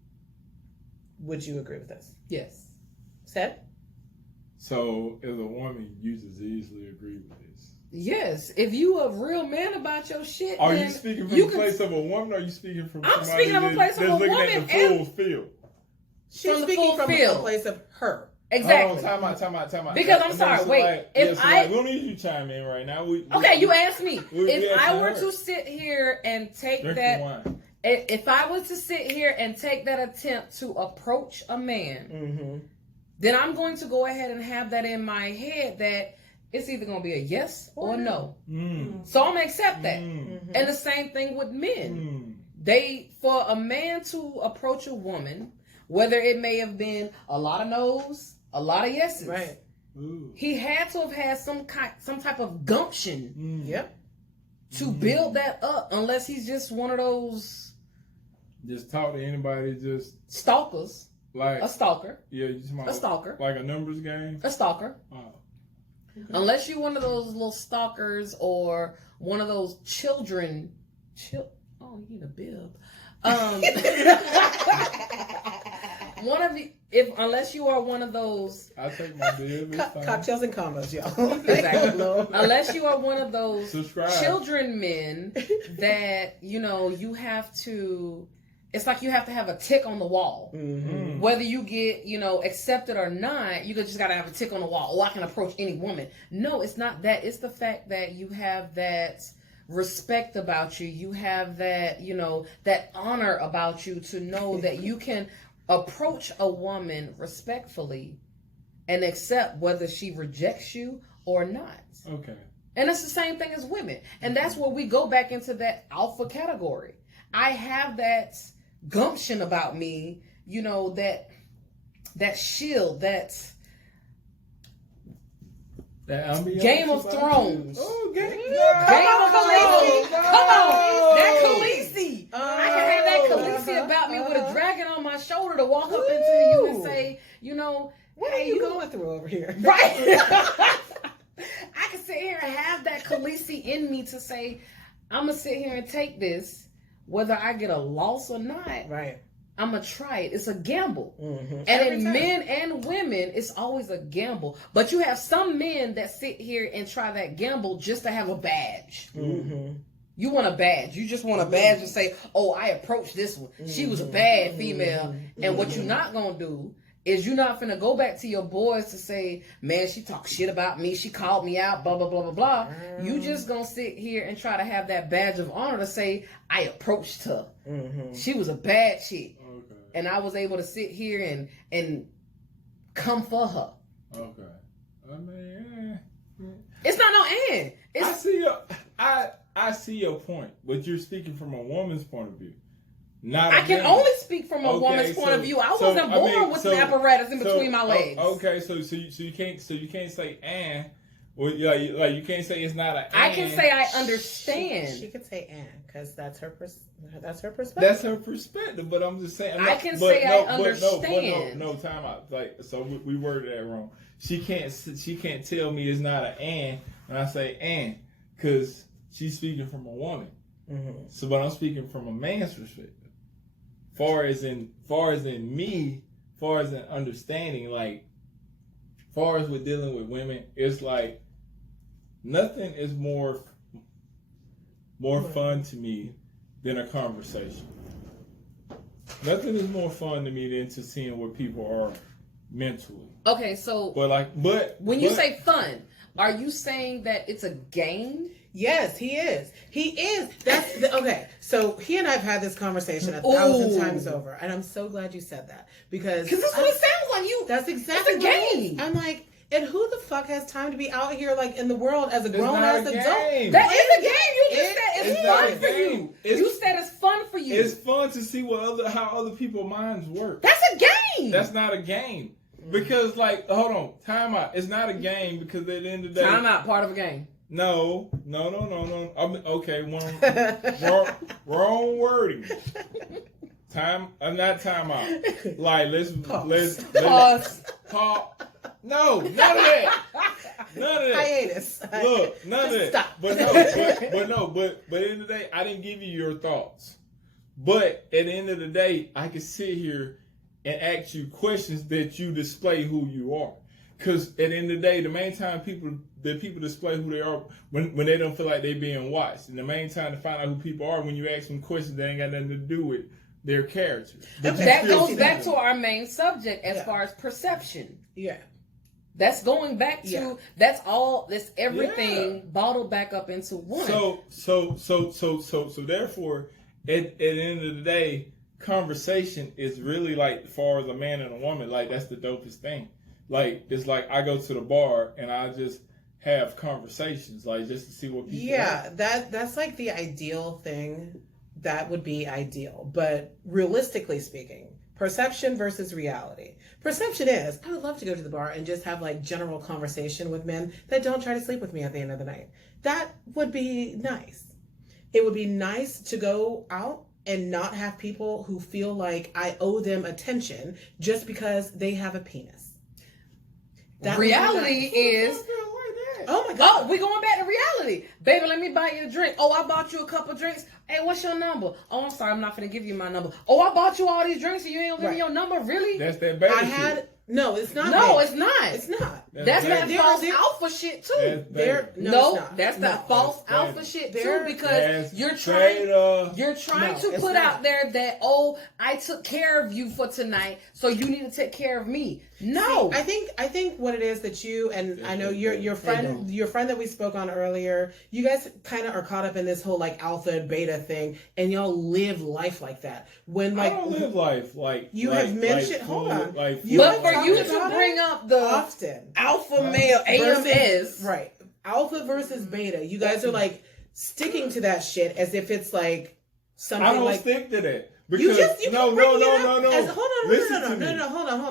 Would you agree with this? Yes. Said? So, as a woman, you just easily agree with this. Yes. If you a real man about your shit, are you speaking from the place of a woman, or are you speaking from I'm somebody speaking of a place of a looking woman at the full field? She's speaking from a place of her. Exactly. Hold on, time out. Because I'm sorry, wait. We don't need you to chime in right now. Okay, you asked me. If I were to sit here and take if I was to sit here and take that attempt to approach a man, then I'm going to go ahead and have that in my head that it's either going to be a yes or no. So I'm going to accept that. And the same thing with men. For a man to approach a woman, whether it may have been a lot of no's, a lot of yeses, right? He had to have had some type of gumption, to build that up. Unless he's just one of those just talk to anybody, just stalkers, a stalker, a stalker, like a numbers game, a stalker. Oh. Unless you're one of those little stalkers or one of those children. Oh, you need a bib. Unless you are one of those. I take my bib. Cocktails and combos, y'all. Exactly. Unless you are one of those children men that you have to. It's like you have to have a tick on the wall. Whether you get, accepted or not, you just got to have a tick on the wall. Oh, I can approach any woman. No, it's not that. It's the fact that you have that respect about you. You have that, that honor about you to know that you can approach a woman respectfully and accept whether she rejects you or not. Okay. And it's the same thing as women. And that's where we go back into that alpha category. I have that gumption about me, that shield, that Game of Thrones. Oh, Game of Thrones. Come on. That Khaleesi. I can have that Khaleesi about me with a dragon on my shoulder to walk up into you and say, what are you going through over here? Right. I can sit here and have that Khaleesi in me to say, I'm going to sit here and take this, whether I get a loss or not. Right. I'm going to try it. It's a gamble. And in men and women, it's always a gamble. But you have some men that sit here and try that gamble just to have a badge. You want a badge. You just want a badge to say, oh, I approached this one. She was a bad female. And what you're not going to do is you're not finna go back to your boys to say, man, she talked shit about me. She called me out, blah, blah, blah, blah, blah. You just gonna sit here and try to have that badge of honor to say, I approached her. She was a bad chick. Okay. And I was able to sit here and come for her. Okay. I mean, it's not no end. I see your point, but you're speaking from a woman's point of view. I can only speak from a woman's point of view. I wasn't born with an apparatus in between my legs. Okay, so you can't say well, you can't say it's not a. I can say I understand. She could say because that's her perspective. That's her perspective, but I'm just saying. I can say I understand. No, time out. So we worded that wrong. She can't tell me it's not an when I say because she's speaking from a woman. So, but I'm speaking from a man's perspective. Far as in me, far as in understanding, far as with dealing with women, it's like nothing is more fun to me than a conversation. Nothing is more fun to me than to seeing where people are mentally. Okay, so but when you say fun, are you saying that it's a game? Yes, he is. He is. Okay. So he and I've had this conversation 1,000 times over, and I'm so glad you said that because that's what it sounds like. That's exactly it's a game. I'm like, and who the fuck has time to be out here like in the world as a grown ass adult? That is a game. You just said it's fun for you. You said it's fun for you. It's fun to see how other people's minds work. That's a game. That's not a game. Because, like, hold on, time out. It's not a game because at the end of the day, time out, part of a game. No. Okay, wrong wording. Not time out. Like, let's pause. No, none of that. None of that. Hiatus. Look, none of that. Stop. But at the end of the day, I didn't give you your thoughts. But at the end of the day, I can sit here and ask you questions that you display who you are. Because at the end of the day, the main time people display who they are when they don't feel like they're being watched. And the main time to find out who people are when you ask them questions that ain't got nothing to do with their character. That goes back to our main subject as far as perception. Yeah. That's going back to that's everything bottled back up into one. So therefore, at the end of the day, conversation is really like, as far as a man and a woman, like that's the dopest thing. Like, it's like I go to the bar and I just have conversations, like just to see what people are. That's like the ideal thing. That would be ideal. But realistically speaking, perception versus reality. Perception is, I would love to go to the bar and just have like general conversation with men that don't try to sleep with me at the end of the night. That would be nice. It would be nice to go out and not have people who feel like I owe them attention just because they have a penis. That reality is... Oh my God. Oh, we're going back to reality. Baby, let me buy you a drink. Oh, I bought you a couple drinks. Hey, what's your number? Oh, I'm sorry, I'm not going to give you my number. Oh, I bought you all these drinks and you ain't going to give me your number? Really? That's that bad shit. No, it's not. No, it's not. It's not. That's that false alpha shit too. That's that false alpha shit too, because you're trying to put out there that, oh, I took care of you for tonight, so you need to take care of me. No. See, I think what it is that you and I know your friend that we spoke on earlier, you guys kind of are caught up in this whole like alpha and beta thing, and y'all live life like that. When like I don't live life like you have mentioned. Hold on, but for you to bring up the often alpha male AMS, right? Alpha versus beta. You guys are like sticking to that shit as if it's like something. I don't like, stick to that. Because no. Hold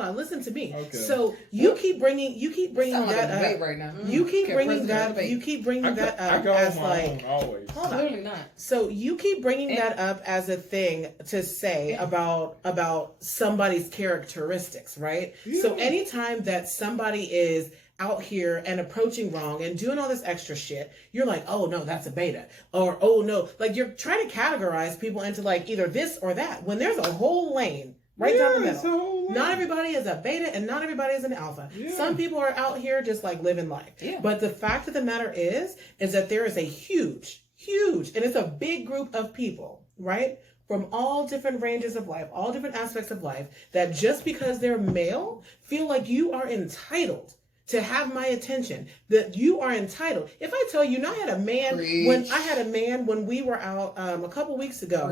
on. Listen to me. Okay. So you keep bringing that up right now. You keep bringing that up as like always. Clearly not. So you keep bringing that up as a thing to say about somebody's characteristics, right? Yeah. So anytime that somebody is out here and approaching wrong and doing all this extra shit, you're like, oh no, that's a beta. Or, oh no, like you're trying to categorize people into like either this or that when there's a whole lane right down the middle. Not everybody is a beta and not everybody is an alpha. Yeah. Some people are out here just like living life. Yeah. But the fact of the matter is that there is a huge, and it's a big group of people, right? From all different ranges of life, all different aspects of life, that just because they're male feel like you are entitled to have my attention, that you are entitled. If I tell you, I had a man when we were out a couple weeks ago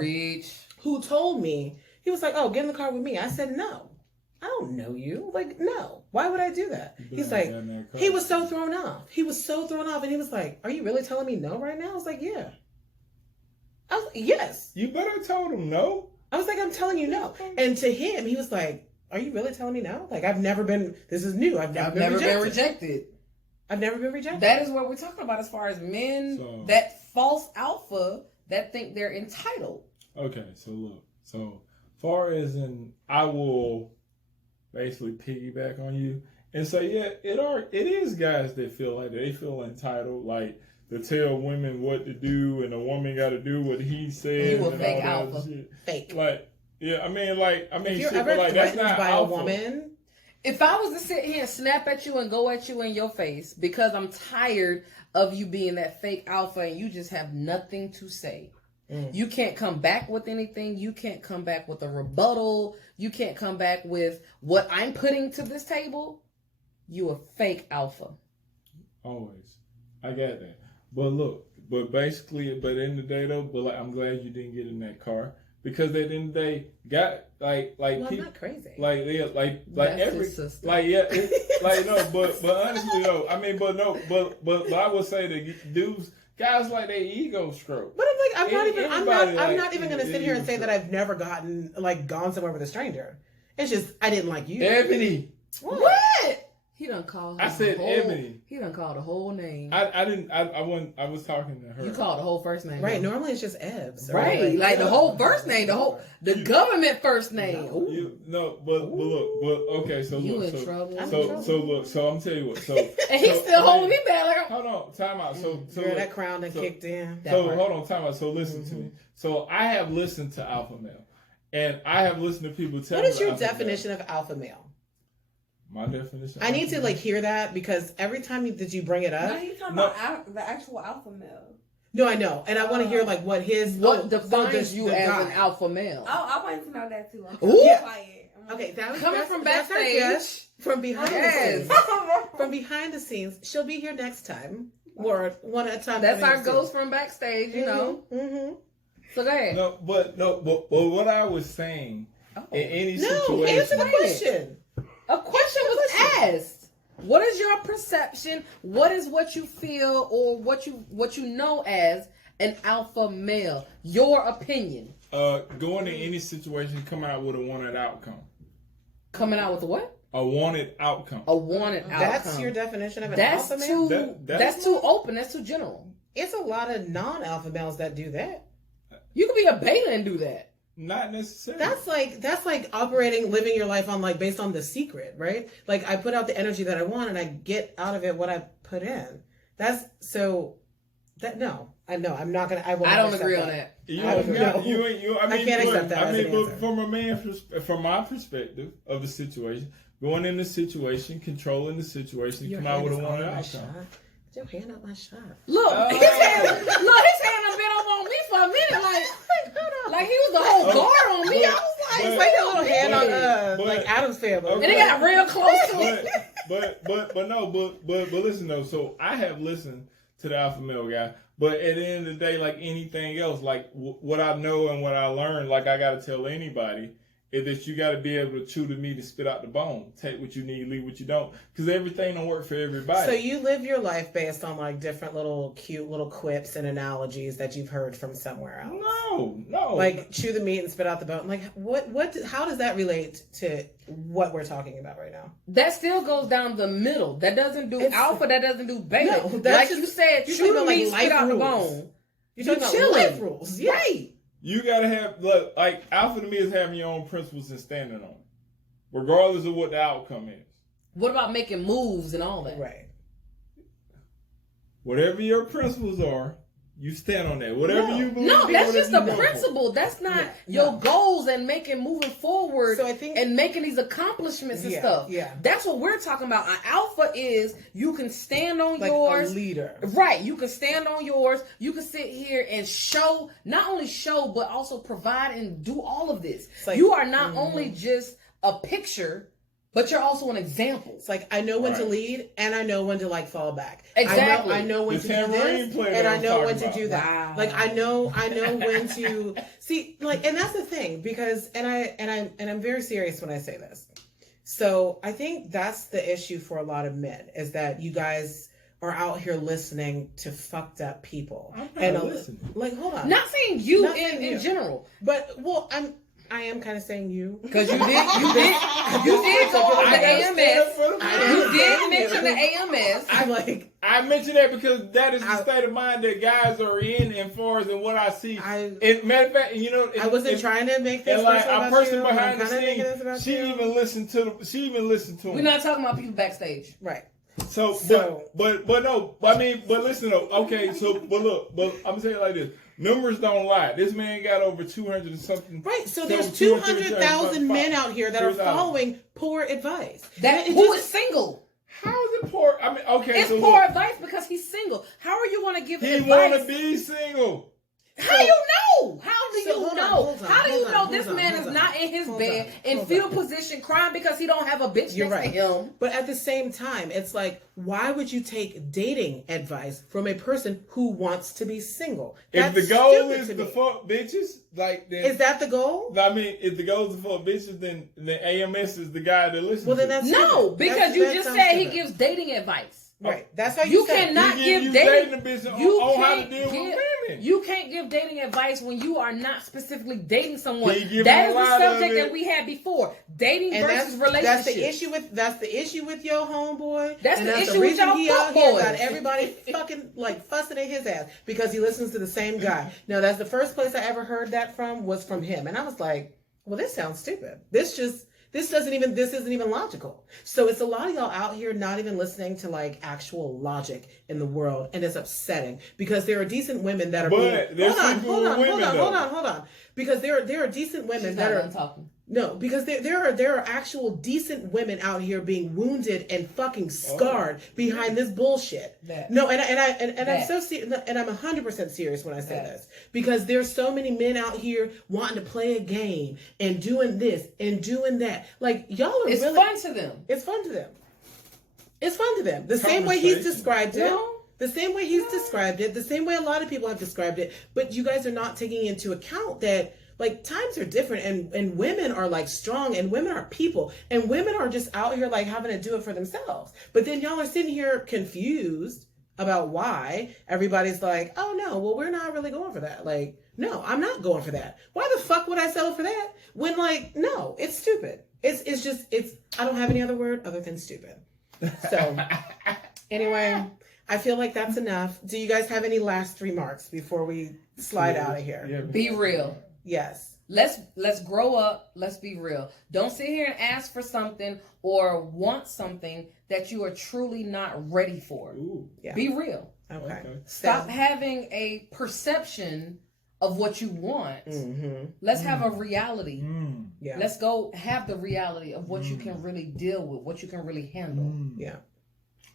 who told me, he was like, oh, get in the car with me. I said, no, I don't know you. Like, no, why would I do that? He's like, he was so thrown off. And he was like, are you really telling me no right now? I was like, yeah. I was like, yes. You better told him no. I was like, I'm telling you no. And to him, he was like, are you really telling me no? Like, this is new. I've never been rejected. I've never been rejected. That is what we're talking about as far as men, that false alpha that think they're entitled. Okay, so look. So far as I will basically piggyback on you and say, yeah, it is guys that feel like they feel entitled, like to tell women what to do and a woman got to do what he said. You a fake alpha. Fake. Like, yeah, I mean, if you're ever threatened by a woman. If I was to sit here and snap at you and go at you in your face because I'm tired of you being that fake alpha and you just have nothing to say. You can't come back with anything. You can't come back with a rebuttal. You can't come back with what I'm putting to this table. You a fake alpha. Always. I get that. But look, but basically, but in the day though, but like, I'm glad you didn't get in that car because at the end of the day, got like Well, I'm people, not crazy. like yeah, like That's every his sister. like yeah, like no, but honestly though, I mean, but I would say that dudes, guys like their ego stroke. But I'm like, I'm not like, even gonna sit here and say that I've never gone somewhere with a stranger. It's just I didn't like you. Ebony. What? He done called her I said the whole, Ebony. He done called the whole name. I didn't. I was talking to her. You called the whole first name. Right. Normally it's just Ebbs. Right. Like the whole first name, the government first name. But look, but okay. So You look, in trouble. So I'm telling you what. So And he's still holding me back. Like, hold on, time out. So Girl, that crown that kicked in. So hold on, time out. So listen to me. So I have listened to alpha male, and I have listened to people tell me. What is your definition of alpha male? My definition. I need to hear that because every time that you bring it up, No, he's talking about the actual alpha male. No, I know, and I want to hear what defines you as an alpha male. Oh, I wanted to know that too. I'm quiet. Okay, coming from backstage, from behind the scenes. From behind the scenes, she'll be here next time, or one at a time. That's our ghost from backstage, you know. Mm-hmm. So go ahead. But what I was saying in any situation. Answer the question. A question was asked. What is your perception? What is what you feel or what you know as an alpha male? Your opinion. Going in any situation, coming out with a wanted outcome. Coming out with what? A wanted outcome. A wanted outcome. That's your definition of an alpha male? That's too open. That's too general. It's a lot of non-alpha males that do that. You could be a beta and do that. Not necessarily. That's like operating, living your life on based on The Secret, right? Like I put out the energy that I want and I get out of it what I put in. I don't agree on that. I can't accept that. I mean, but from my perspective of the situation, going in the situation, controlling the situation, come out with a wanted outcome. Put your hand up my shot. Look, his hand done been over on me for a minute, like he was the whole guard on me. I was like, it's like a little hand on like Adam's Family. And it got real close to it. But listen though. So I have listened to the alpha male guy, but at the end of the day, like anything else, like what I know and what I learned, like I got to tell anybody is that you got to be able to chew the meat and spit out the bone. Take what you need, leave what you don't, because everything don't work for everybody. So you live your life based on different cute little quips and analogies that you've heard from somewhere else. No. Like chew the meat and spit out the bone. Like how does that relate to what we're talking about right now? That still goes down the middle. That doesn't do alpha. That doesn't do beta. No, that's you said, chew the meat, spit out the bone. You're talking about life rules, yeah. Right? You gotta have like alpha to me is having your own principles and standing on it, regardless of what the outcome is. What about making moves and all that? Right. Whatever your principles are, you stand on that. Whatever you believe. No, that's just a principle. That's not your goals and moving forward. So I think, and making these accomplishments and stuff. Yeah. That's what we're talking about. An alpha is you can stand on yours. A leader. Right. You can stand on yours. You can sit here and not only show, but also provide and do all of this. You are not only just a picture, but you're also an example. It's like I know when to lead and I know when to fall back. Exactly. I know when to do this and I know when to do that. Wow. Like I know when to see and that's the thing because I'm very serious when I say this. So I think that's the issue for a lot of men is that you guys are out here listening to fucked up people. I'm not listening. Hold on. Not saying you in general. But I am kind of saying you because you did go over the AMS. You did mention the AMS. I mentioned that because that is the state of mind that guys are in, as far as in what I see. Matter of fact, I wasn't trying to make this. And a person behind the scenes, she even listened to him. We're not talking about people backstage, right? But listen though. Okay, but I'm gonna say it like this. Numbers don't lie. This man got over 200 and something. Right, so there's 200,000 men out here that are following poor advice. Who is single? How is it poor? It's poor advice because he's single. How are you going to give advice? He want to be single. How do you know? How do you hold on, know? hold on, How do you hold know on, this hold on, man hold is on. not in his Hold bed on, in hold fetal on. position crying because he don't have a bitch You're next right. to him? But at the same time, it's like, why would you take dating advice from a person who wants to be single? If That's the goal stupid is to to me. fuck bitches, like then, Is that the goal? I mean, if the goal is to fuck bitches, then AMS is the guy to listen Well, then to. that's No, stupid. because you That just sounds said he stupid. gives dating advice. Right. That's how You said it. cannot you give dating dating. a bitch on, You on how to can't deal give. with women. You can't give dating advice when you are not specifically dating someone. He giving That a is the lot of subject it. that we had before: dating And versus that's relationships. the issue with your homeboy. That's and the that's issue with reason y'all he out here fuckboys. got everybody fucking like fussing at his ass because he listens to the same guy. Now that's the first place I ever heard that from was from him, and I was like, well, this sounds stupid. This isn't even logical. So it's a lot of y'all out here not even listening to like actual logic in the world, and it's upsetting because there are decent women that are But there's people with women, though. hold on. Because there are decent women She's that not are done talking. no, because there are actual decent women out here being wounded and fucking scarred behind this bullshit. That. No, and I'm That. so serious, and I'm 100% serious when I say That. this because there's so many men out here wanting to play a game and doing this and doing that. Like y'all are It's really fun to them. It's fun to them. It's fun to them. The same way he's described it. No. The same way he's described it. The same way a lot of people have described it. But you guys are not taking into account that like times are different and women are like strong and women are people and women are just out here like having to do it for themselves. But then y'all are sitting here confused about why everybody's like, oh no, well we're not really going for that. Like, no, I'm not going for that. Why the fuck would I settle for that? When like, no, it's stupid. It's just I don't have any other word other than stupid. So anyway, I feel like that's enough. Do you guys have any last remarks before we slide out of here? Yeah, Be real. Yes. Let's grow up. Let's be real. Don't sit here and ask for something or want something that you are truly not ready for. Ooh. Yeah. Be real. Okay. Stop having a perception of what you want. Mm-hmm. Let's have a reality. Yeah. Let's go have the reality of what you can really deal with, what you can really handle. Yeah.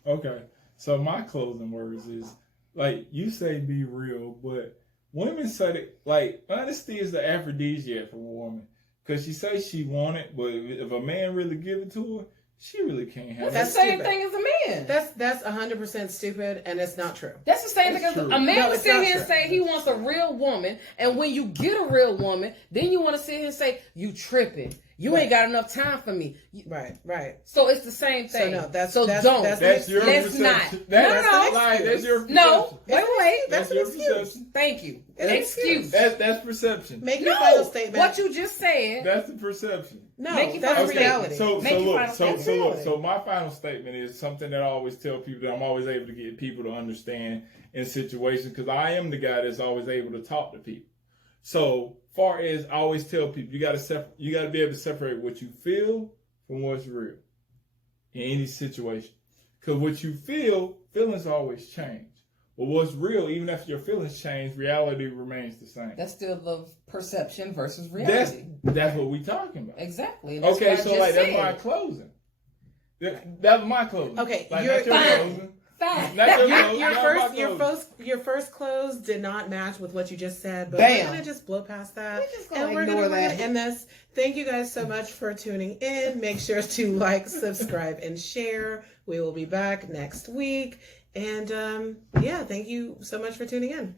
Okay. So my closing words is like you say be real, but women say that like honesty is the aphrodisiac for a woman. Because she says she want it, but if a man really give it to her, she really can't have That's it. the same stupid. thing as a man. That's 100% stupid and it's not true. That's the same thing as true. a man No, will it's sit not here and true. say he wants a real woman, and when you get a real woman, then you want to sit here and say you tripping. You ain't got enough time for me. Right. So it's the same So thing. no, that's so that's, don't. That's your Let's perception. not. That's No. like, that's your perception. No. Wait. That's an your excuse. perception. Thank you. It's an Excuse. That's perception. Make your final No. statement. What you just said. That's the perception. No, Make your that's final reality. Make your final statement. So my final statement is something that I always tell people that I'm always able to get people to understand in situations because I am the guy that's always able to talk to people. So far as I always tell people, you got to be able to separate what you feel from what's real in any situation. Because what you feel, feelings always change. But what's real, even after your feelings change, reality remains the same. That's still the perception versus reality. That's what we talking about. Exactly. And that's Okay, what I so just like said. that's my closing. That was my closing. Okay, like, you're not your fine. closing. Fine. Not your closing. Not my closing. Your first close did not match with what you just said, but Bam. we're gonna just blow past that, We're just gonna and we're ignore gonna that. end this. Thank you guys so much for tuning in. Make sure to like, subscribe, and share. We will be back next week, and yeah, thank you so much for tuning in.